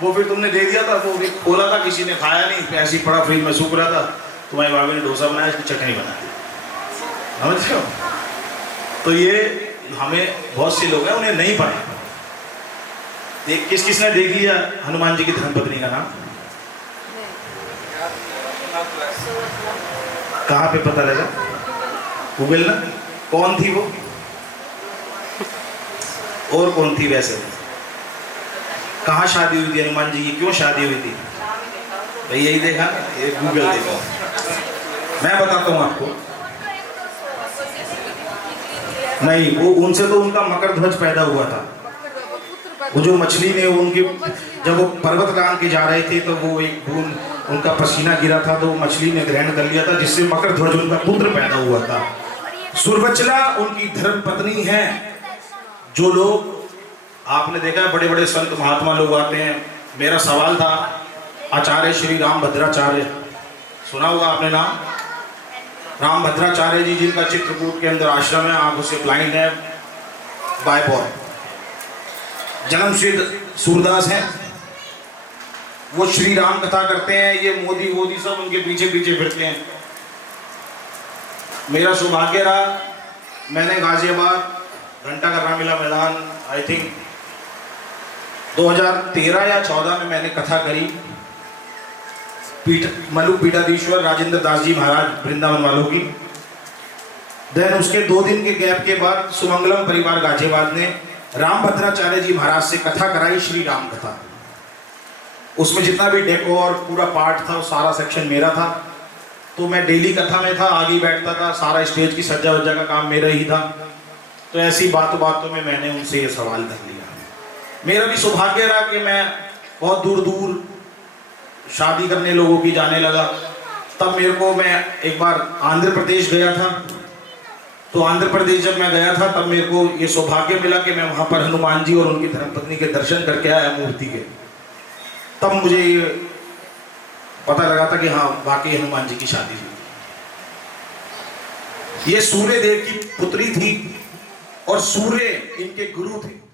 वो फिर तुमने दे दिया था, वो भी खोला था, किसी ने खाया नहीं, ऐसे ही पड़ा फ्रिज में सूख रहा था, तुम्हारी भाभी ने डोसा बनाया, इसकी चटनी बनाई, समझते हो। तो ये हमें बहुत से लोग हैं उन्हें नहीं पता। देख किसने देख लिया हनुमान जी की धर्मपत्नी का नाम? कहाँ पे पता लगा? गूगल ना। कौन थी वो? और कौन थी वैसे? कहाँ शादी हुई थी हनुमान जी की, क्यों शादी हुई थी? भाई यही देखा, ये गूगल देखो। मैं बताता हूँ आपको। नहीं, वो उनसे तो उनका मकर ध्वज पैदा हुआ था। वो जो मछली ने उनके, जब वो पर्वत लांग के जा रहे थे तो वो एक बूंद उनका पसीना गिरा था, तो वो मछली ने ग्रहण कर लिया था, जिससे मकर ध्वज उनका पुत्र पैदा हुआ था। सुरबचला उनकी धर्म पत्नी है। जो लोग आपने देखा है, बड़े बड़े संत महात्मा लोग आते हैं। मेरा सवाल था, आचार्य श्री राम भद्राचार्य, सुना होगा आपने नाम? राम भद्राचार्य जी, जिनका चित्रकूट के अंदर आश्रम है, आंखों से ब्लाइंड है, बाय बॉय, जन्मसिद्ध सूरदास हैं। वो श्री राम कथा करते हैं। ये मोदी वोदी सब उनके पीछे पीछे फिरते हैं। मेरा सौभाग्य रहा, मैंने गाजियाबाद घंटा कर्रा मिला मैदान, आई थिंक 2013 या 14 में मैंने कथा करी। मलुक पीठाधीश्वर राजेंद्र दास जी महाराज वृंदावन वालों की। देन उसके 2 दिन के गैप के बाद सुमंगलम परिवार गाजियाबाद ने राम भद्राचार्य जी महाराज से कथा कराई, श्री राम कथा। उसमें जितना भी डेकोर पूरा पार्ट था, वो सारा सेक्शन मेरा था। तो मैं डेली कथा में था, आगे बैठता था, सारा स्टेज की सज्जा वज्जा का काम मेरा ही था। तो ऐसी बातों में मैंने उनसे ये सवाल कर लिया। मेरा भी सौभाग्य रहा कि मैं बहुत दूर दूर शादी करने लोगों की जाने लगा। तब मेरे को, मैं एक बार आंध्र प्रदेश गया था। तो आंध्र प्रदेश जब मैं गया था, तब मेरे को ये सौभाग्य मिला कि मैं वहाँ पर हनुमान जी और उनकी धर्मपत्नी के दर्शन करके आया, मूर्ति के। तब मुझे ये पता लगा था कि हाँ, वाकई हनुमान जी की शादी हुई। ये सूर्य देव की पुत्री थी और सूर्य इनके गुरु थे।